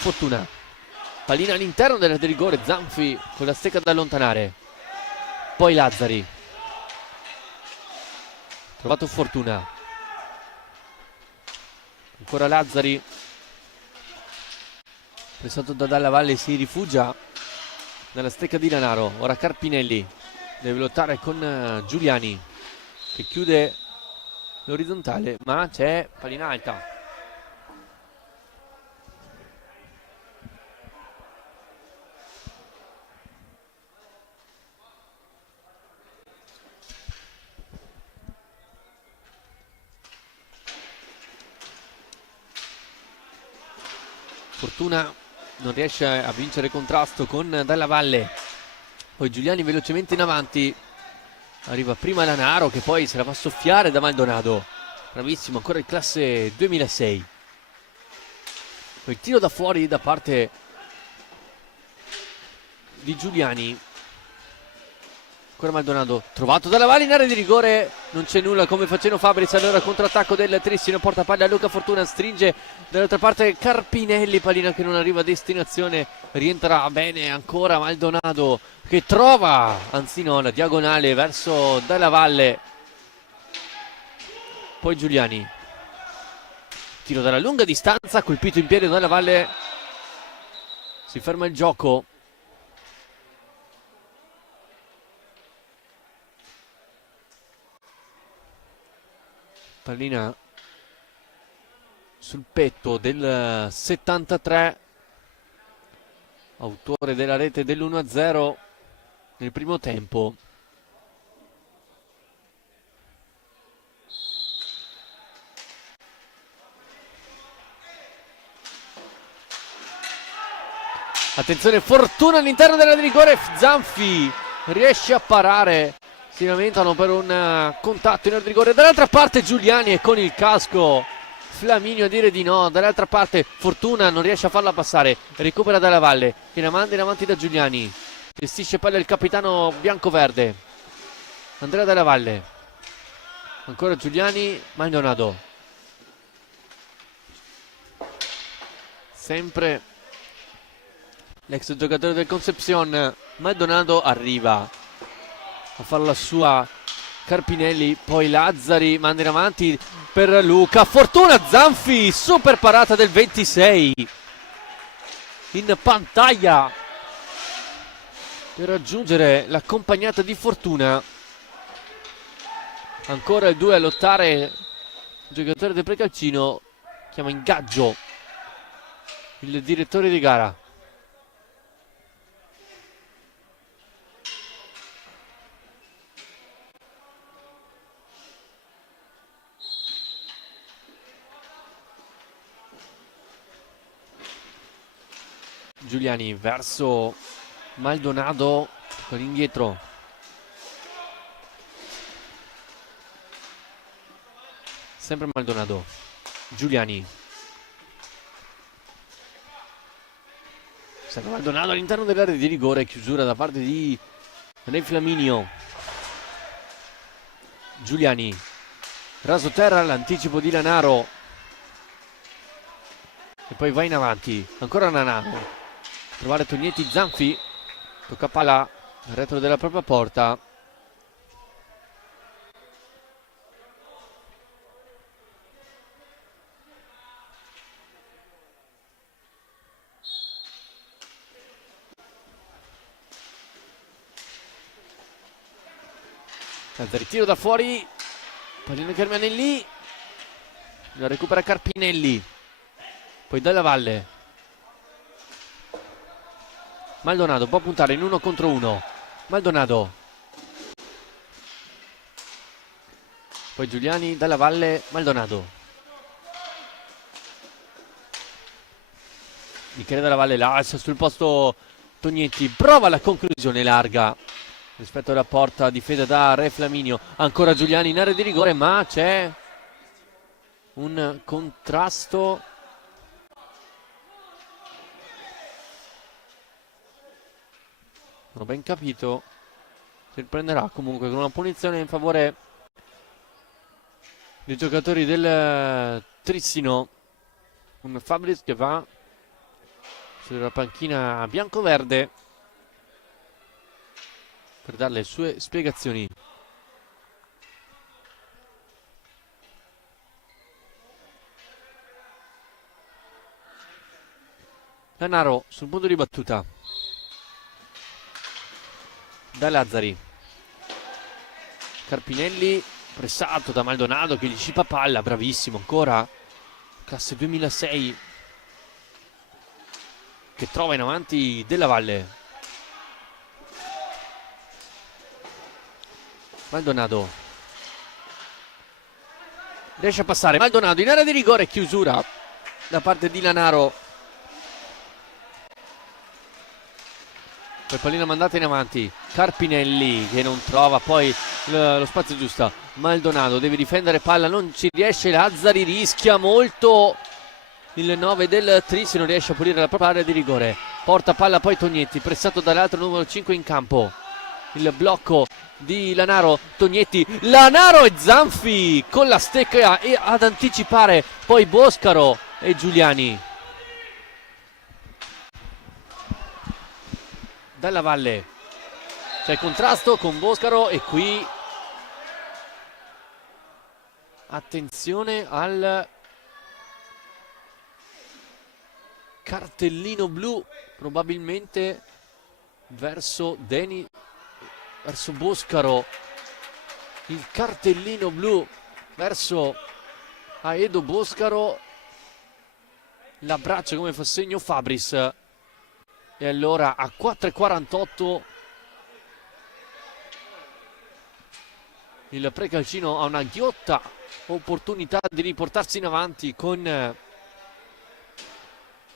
Fortuna, pallina all'interno dell'area di rigore, Zanfi con la stecca da allontanare, poi Lazzari, trovato Fortuna, ancora Lazzari, pressato da Dalla Valle, si rifugia nella stecca di Lanaro. Ora Carpinelli deve lottare con Giuliani che chiude l'orizzontale, ma c'è pallina alta. Fortuna non riesce a vincere il contrasto con Dalla Valle, poi Giuliani velocemente in avanti, arriva prima Lanaro che poi se la fa soffiare da Maldonado, bravissimo ancora il classe 2006. Poi il tiro da fuori da parte di Giuliani, ancora Maldonado, trovato Dalla Valle in area di rigore, non c'è nulla come facendo Fabris. Allora controattacco del Trissino, porta palla a Luca Fortuna, stringe dall'altra parte Carpinelli, pallina che non arriva a destinazione, rientra bene ancora Maldonado che trova, anzi no, la diagonale verso Dalla Valle, poi Giuliani, tiro dalla lunga distanza, colpito in piede Dalla Valle, si ferma il gioco. Pallina sul petto del 73, autore della rete dell'1-0 nel primo tempo. Attenzione, Fortuna all'interno della di rigore, Zanfi riesce a parare, si lamentano per un contatto in area di rigore. Dall'altra parte Giuliani e con il casco Flaminio a dire di no. Dall'altra parte Fortuna non riesce a farla passare, recupera Dalla Valle che la manda in avanti da Giuliani, gestisce palla il capitano biancoverde Andrea Dalla Valle, ancora Giuliani, Maldonado, sempre l'ex giocatore del Concepción. Maldonado arriva a fare la sua, Carpinelli, poi Lazzari manda in avanti per Luca Fortuna, Zanfi, super parata del 26 in pantaglia per raggiungere l'accompagnata di Fortuna. Ancora il 2 a lottare, il giocatore del Precalcino chiama ingaggio il direttore di gara. Giuliani verso Maldonado con indietro, sempre Maldonado, Giuliani, sempre Maldonado all'interno dell'area di rigore, chiusura da parte di Re Flaminio. Giuliani, raso terra, l'anticipo di Lanaro e poi va in avanti, ancora Lanaro, trovare Tognetti, Zanfi, tocca palla retro della propria porta, Ritiro da fuori, pallino che rimane lì, la recupera Carpinelli, poi Dalla Valle, Maldonado può puntare in 1 contro 1, Maldonado, poi Giuliani, Dalla Valle, Maldonado, Michele Dalla Valle lascia sul posto Tognetti, prova la conclusione larga rispetto alla porta, difesa da Re Flaminio, ancora Giuliani in area di rigore, ma c'è un contrasto. Non ho ben capito. Si riprenderà comunque con una punizione in favore dei giocatori del Trissino. Un Fabris che va sulla panchina bianco-verde per dare le sue spiegazioni. Lanaro sul punto di battuta da Lazzari, Carpinelli pressato da Maldonado che gli scipa palla, bravissimo ancora, classe 2006, che trova in avanti Della Valle. Maldonado riesce a passare, Maldonado in area di rigore, chiusura da parte di Lanaro, poi pallina mandata in avanti, Carpinelli che non trova poi lo spazio giusto, Maldonado deve difendere palla, non ci riesce, Lazzari rischia molto, il 9 del Tris non riesce a pulire la propria area di rigore, porta palla poi Tognetti, pressato dall'altro numero 5 in campo, il blocco di Lanaro, Tognetti, Lanaro e Zanfi con la stecca e ad anticipare poi Boscaro e Giuliani. Dalla Valle c'è il contrasto con Boscaro e qui attenzione al cartellino blu probabilmente verso Boscaro, il cartellino blu verso Aedo Boscaro, l'abbraccio come fa segno Fabris. E allora a 4:48 il Precalcino ha una ghiotta opportunità di riportarsi in avanti con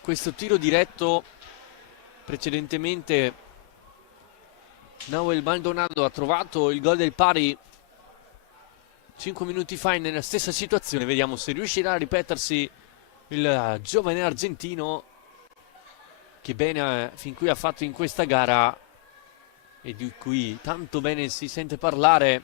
questo tiro diretto. Precedentemente Nahuel Maldonado ha trovato il gol del pari 5 minuti fa nella stessa situazione. Vediamo se riuscirà a ripetersi il giovane argentino che bene fin qui ha fatto in questa gara e di cui tanto bene si sente parlare.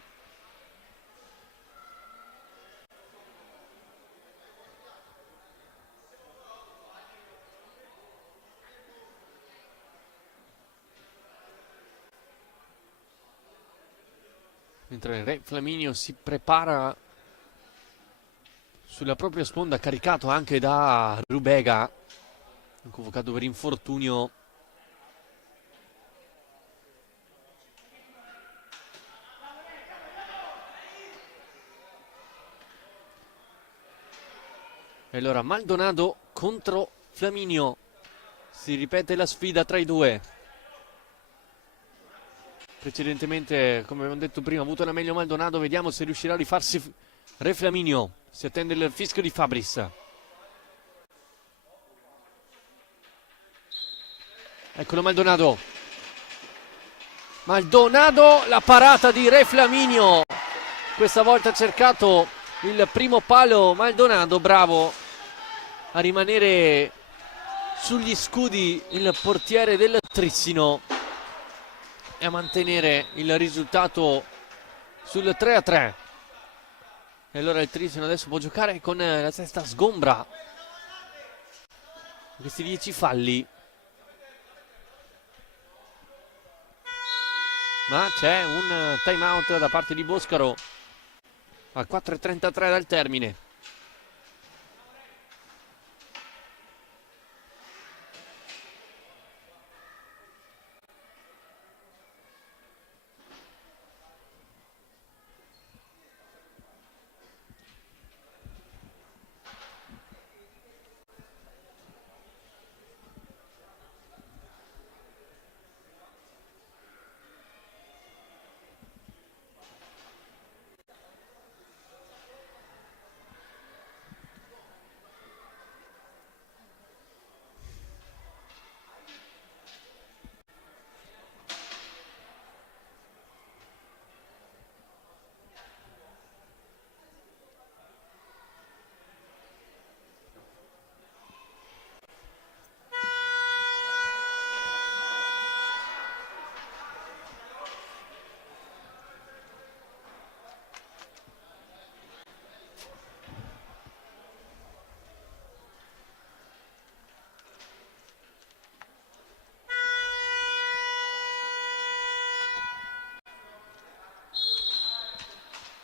Mentre il Re Flaminio si prepara sulla propria sponda, caricato anche da Rubega, convocato per infortunio. E allora Maldonado contro Flaminio, si ripete la sfida tra i due. Precedentemente, come abbiamo detto prima, ha avuto una meglio Maldonado, vediamo se riuscirà a rifarsi Re Flaminio. Si attende il fischio di Fabris. Eccolo Maldonado, la parata di Re Flaminio, questa volta ha cercato il primo palo Maldonado, bravo a rimanere sugli scudi il portiere del Trissino e a mantenere il risultato sul 3-3. E allora il Trissino adesso può giocare con la testa sgombra, questi 10 falli. Ma c'è un time out da parte di Boscaro a 4:33 dal termine.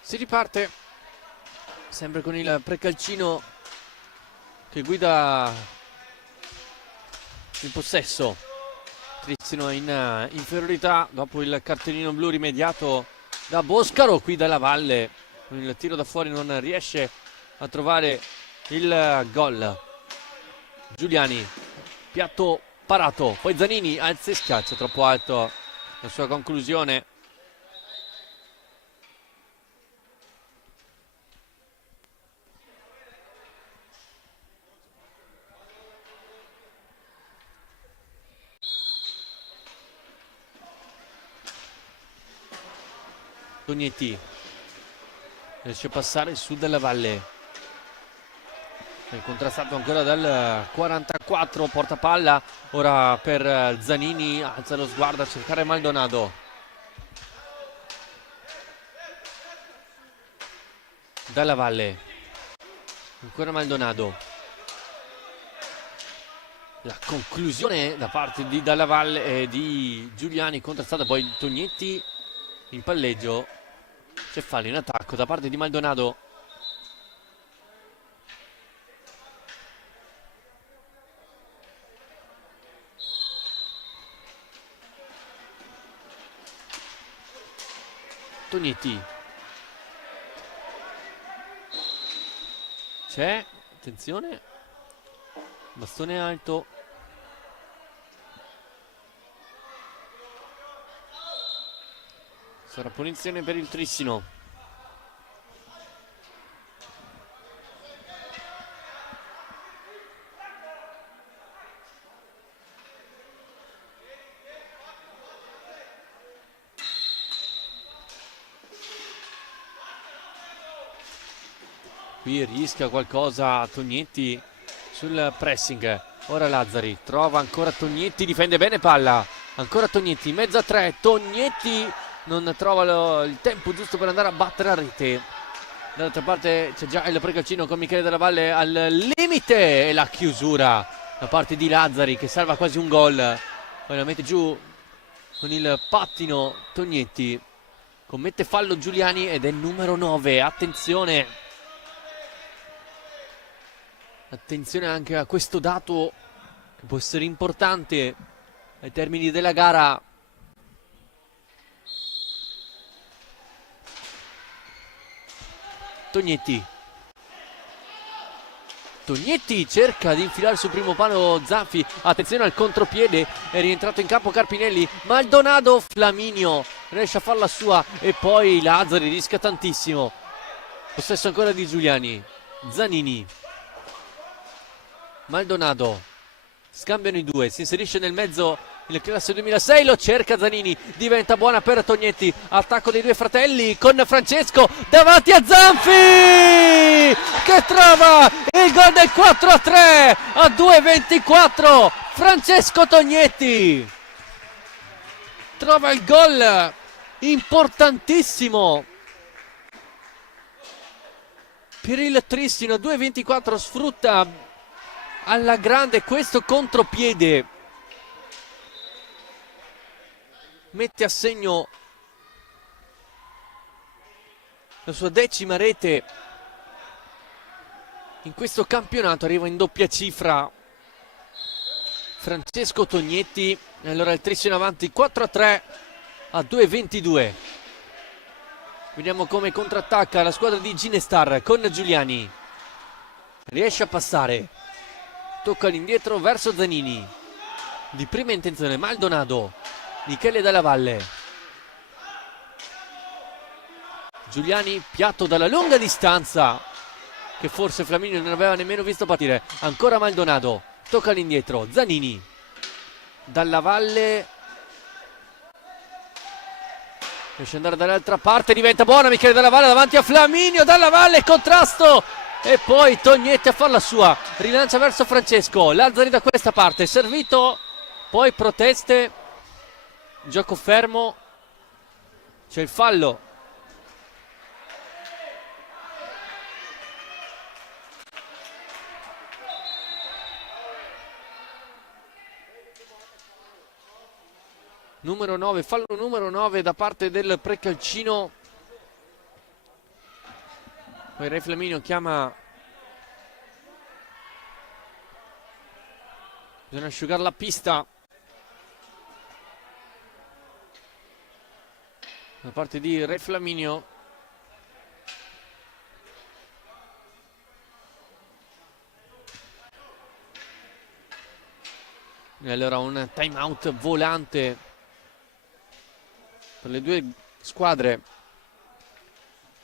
Si riparte sempre con il Precalcino che guida il possesso. Tristino in inferiorità dopo il cartellino blu rimediato da Boscaro. Qui dalla Valle con il tiro da fuori non riesce a trovare il gol. Giuliani, piatto parato, poi Zanini alza e schiaccia troppo alto la sua conclusione. Tognetti riesce a passare su della Valle, è contrastato ancora dal 44, porta palla ora per Zanini, alza lo sguardo a cercare Maldonado. Dalla Valle, ancora Maldonado, la conclusione da parte di Dalla Valle e di Giuliani, contrastata poi Tognetti in palleggio. C'è fallo in attacco da parte di Maldonado. Tognetti, c'è, attenzione, bastone alto. Sarà punizione per il Trissino. Qui rischia qualcosa Tognetti sul pressing. Ora Lazzari trova ancora Tognetti, difende bene palla. Ancora Tognetti, mezzo a tre. Tognetti non trova il tempo giusto per andare a battere a rete. Dall'altra parte c'è già il Precalcino con Michele Della Valle al limite e la chiusura da parte di Lazzari che salva quasi un gol. Poi la mette giù con il pattino Tognetti. Commette fallo Giuliani ed è numero 9. Attenzione. Attenzione anche a questo dato che può essere importante ai termini della gara. Tognetti cerca di infilare sul primo palo Zaffi. Attenzione al contropiede, è rientrato in campo Carpinelli. Maldonado, Flaminio riesce a farla sua e poi Lazzari rischia tantissimo. Possesso ancora di Giuliani. Zanini, Maldonado, scambiano i due, si inserisce nel mezzo il classe 2006, lo cerca Zanini, diventa buona per Tognetti, attacco dei due fratelli con Francesco davanti a Zanfi che trova il gol del 4-3 a 2:24. Francesco Tognetti trova il gol importantissimo per il Trissino. 2:24, sfrutta alla grande questo contropiede, mette a segno la sua 10ª rete in questo campionato, arriva in doppia cifra Francesco Tognetti e allora il Trissino avanti 4-3 a 2:22. Vediamo come contrattacca la squadra di Ginestar con Giuliani, riesce a passare, tocca all'indietro verso Zanini, di prima intenzione Maldonado, Michele Della Valle, Giuliani, piatto dalla lunga distanza che forse Flaminio non aveva nemmeno visto partire. Ancora Maldonado, tocca all'indietro Zanini, Dalla Valle riesce ad andare dall'altra parte, diventa buona Michele Della Valle davanti a Flaminio. Dalla Valle, contrasto e poi Tognetti a farla sua, rilancia verso Francesco. Lazzari da questa parte, servito, poi proteste, gioco fermo, c'è il fallo. Numero 9, fallo numero 9 da parte del Precalcino. Poi Re Flaminio chiama, bisogna asciugare la pista da parte di Re Flaminio. E allora un time out volante per le due squadre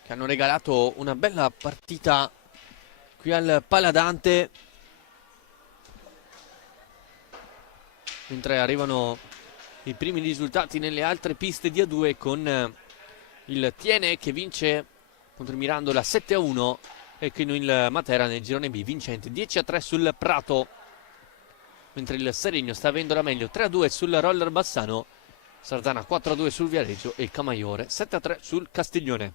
che hanno regalato una bella partita qui al Paladante, mentre arrivano i primi risultati nelle altre piste di A2 con il Tiene che vince contro il Mirandola 7-1 e con il Matera nel girone B vincente 10-3 sul Prato, mentre il Seregno sta avendo la meglio 3-2 sul Roller Bassano, Sardana 4-2 sul Viareggio e Camaiore 7-3 sul Castiglione.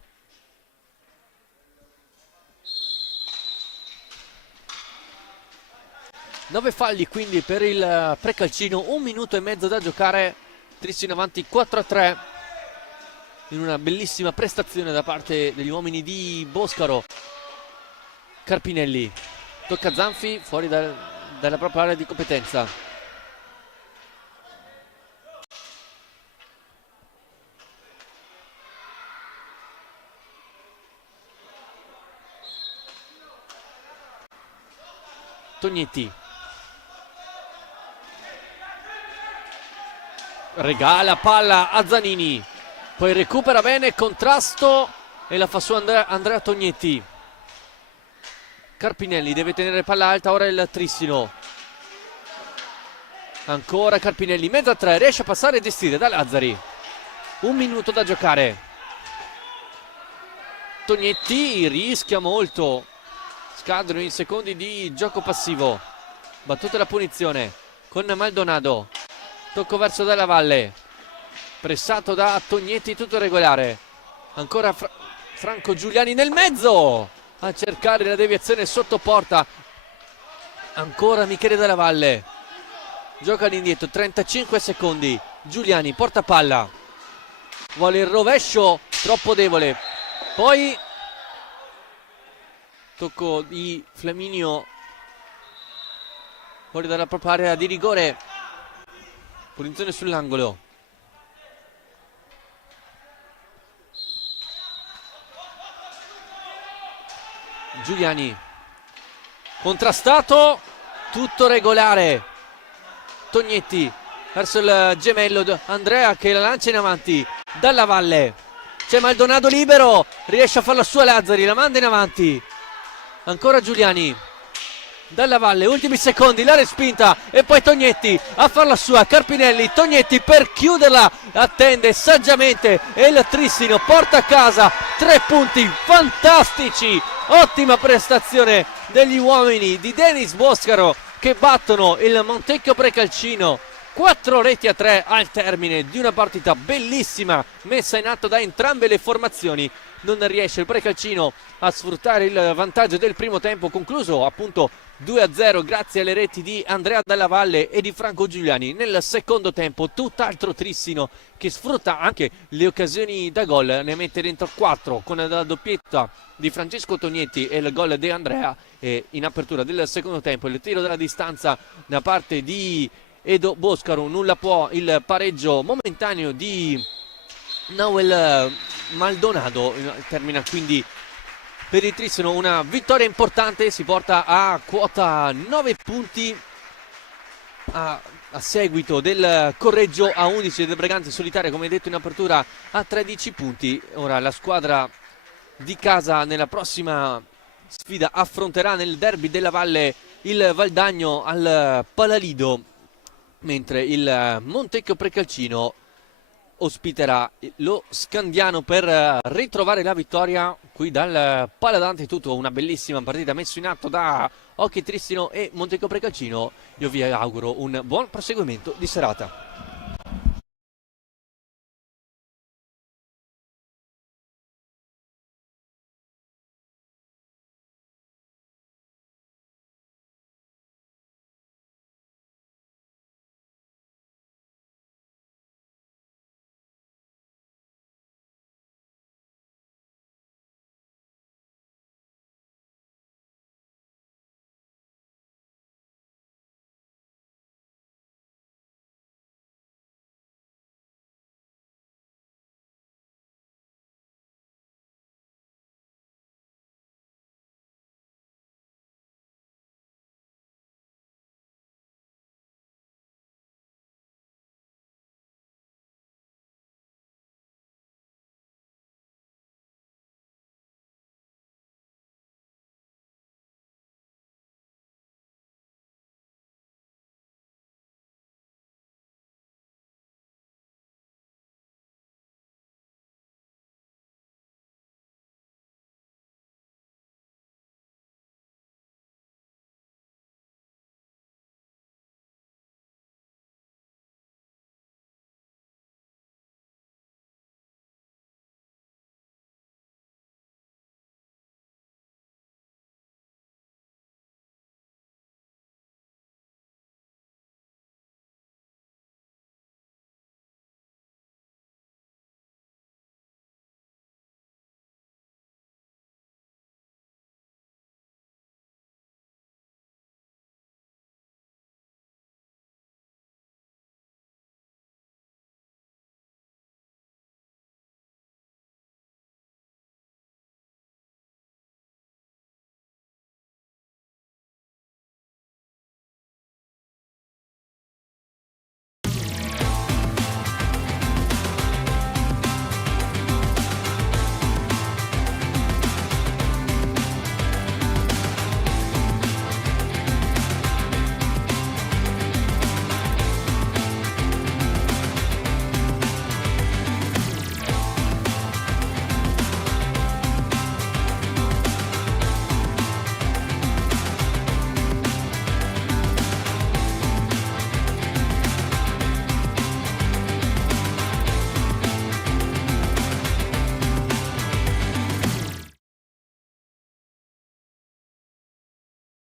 Nove falli quindi per il Precalcino, 1 minuto e mezzo da giocare, Trissino avanti 4-3 in una bellissima prestazione da parte degli uomini di Boscaro. Carpinelli tocca Zanfi fuori dalla propria area di competenza. Tognetti regala palla a Zanini, poi recupera bene, contrasto e la fa su Andrea Tognetti. Carpinelli deve tenere palla alta, ora il Trissino, ancora Carpinelli, mezzo a 3, riesce a passare e gestire da Lazzari. 1 minuto da giocare. Tognetti rischia molto, scadono i secondi di gioco passivo. Battuta la punizione con Maldonado, tocco verso Della Valle, pressato da Tognetti, tutto regolare. Ancora Franco Giuliani nel mezzo a cercare la deviazione sotto porta. Ancora Michele Della Valle, gioca all'indietro, 35 secondi. Giuliani porta palla, vuole il rovescio, troppo debole. Poi tocco di Flaminio fuori dalla propria area di rigore, punizione sull'angolo. Giuliani contrastato, tutto regolare. Tognetti verso il gemello Andrea che la lancia in avanti. Dalla Valle, c'è Maldonado libero, riesce a farla sua Lazzari, la manda in avanti. Ancora Giuliani, Dalla Valle, ultimi secondi, la respinta e poi Tognetti a farla sua. Carpinelli, Tognetti per chiuderla, attende saggiamente e il Trissino porta a casa 3 punti fantastici. Ottima prestazione degli uomini di Denis Boscaro che battono il Montecchio Precalcino 4-3 al termine di una partita bellissima messa in atto da entrambe le formazioni. Non riesce il Precalcino a sfruttare il vantaggio del primo tempo, concluso appunto 2-0 grazie alle reti di Andrea Dalla Valle e di Franco Giuliani. Nel secondo tempo tutt'altro Trissino che sfrutta anche le occasioni da gol, ne mette dentro 4 con la doppietta di Francesco Tognetti e il gol di Andrea, e in apertura del secondo tempo il tiro dalla distanza da parte di Edo Boscaro nulla può il pareggio momentaneo di Noel Maldonado. Termina quindi per il Trissino una vittoria importante, si porta a quota 9 punti a seguito del Correggio a 11 del Breganze solitaria, come detto in apertura, a 13 punti. Ora la squadra di casa nella prossima sfida affronterà nel derby della Valle il Valdagno al Palalido, mentre il Montecchio Precalcino ospiterà lo Scandiano per ritrovare la vittoria qui dal Paladante. Tutto una bellissima partita messa in atto da Hockey Trissino e Montecchio Precalcino. Io vi auguro un buon proseguimento di serata.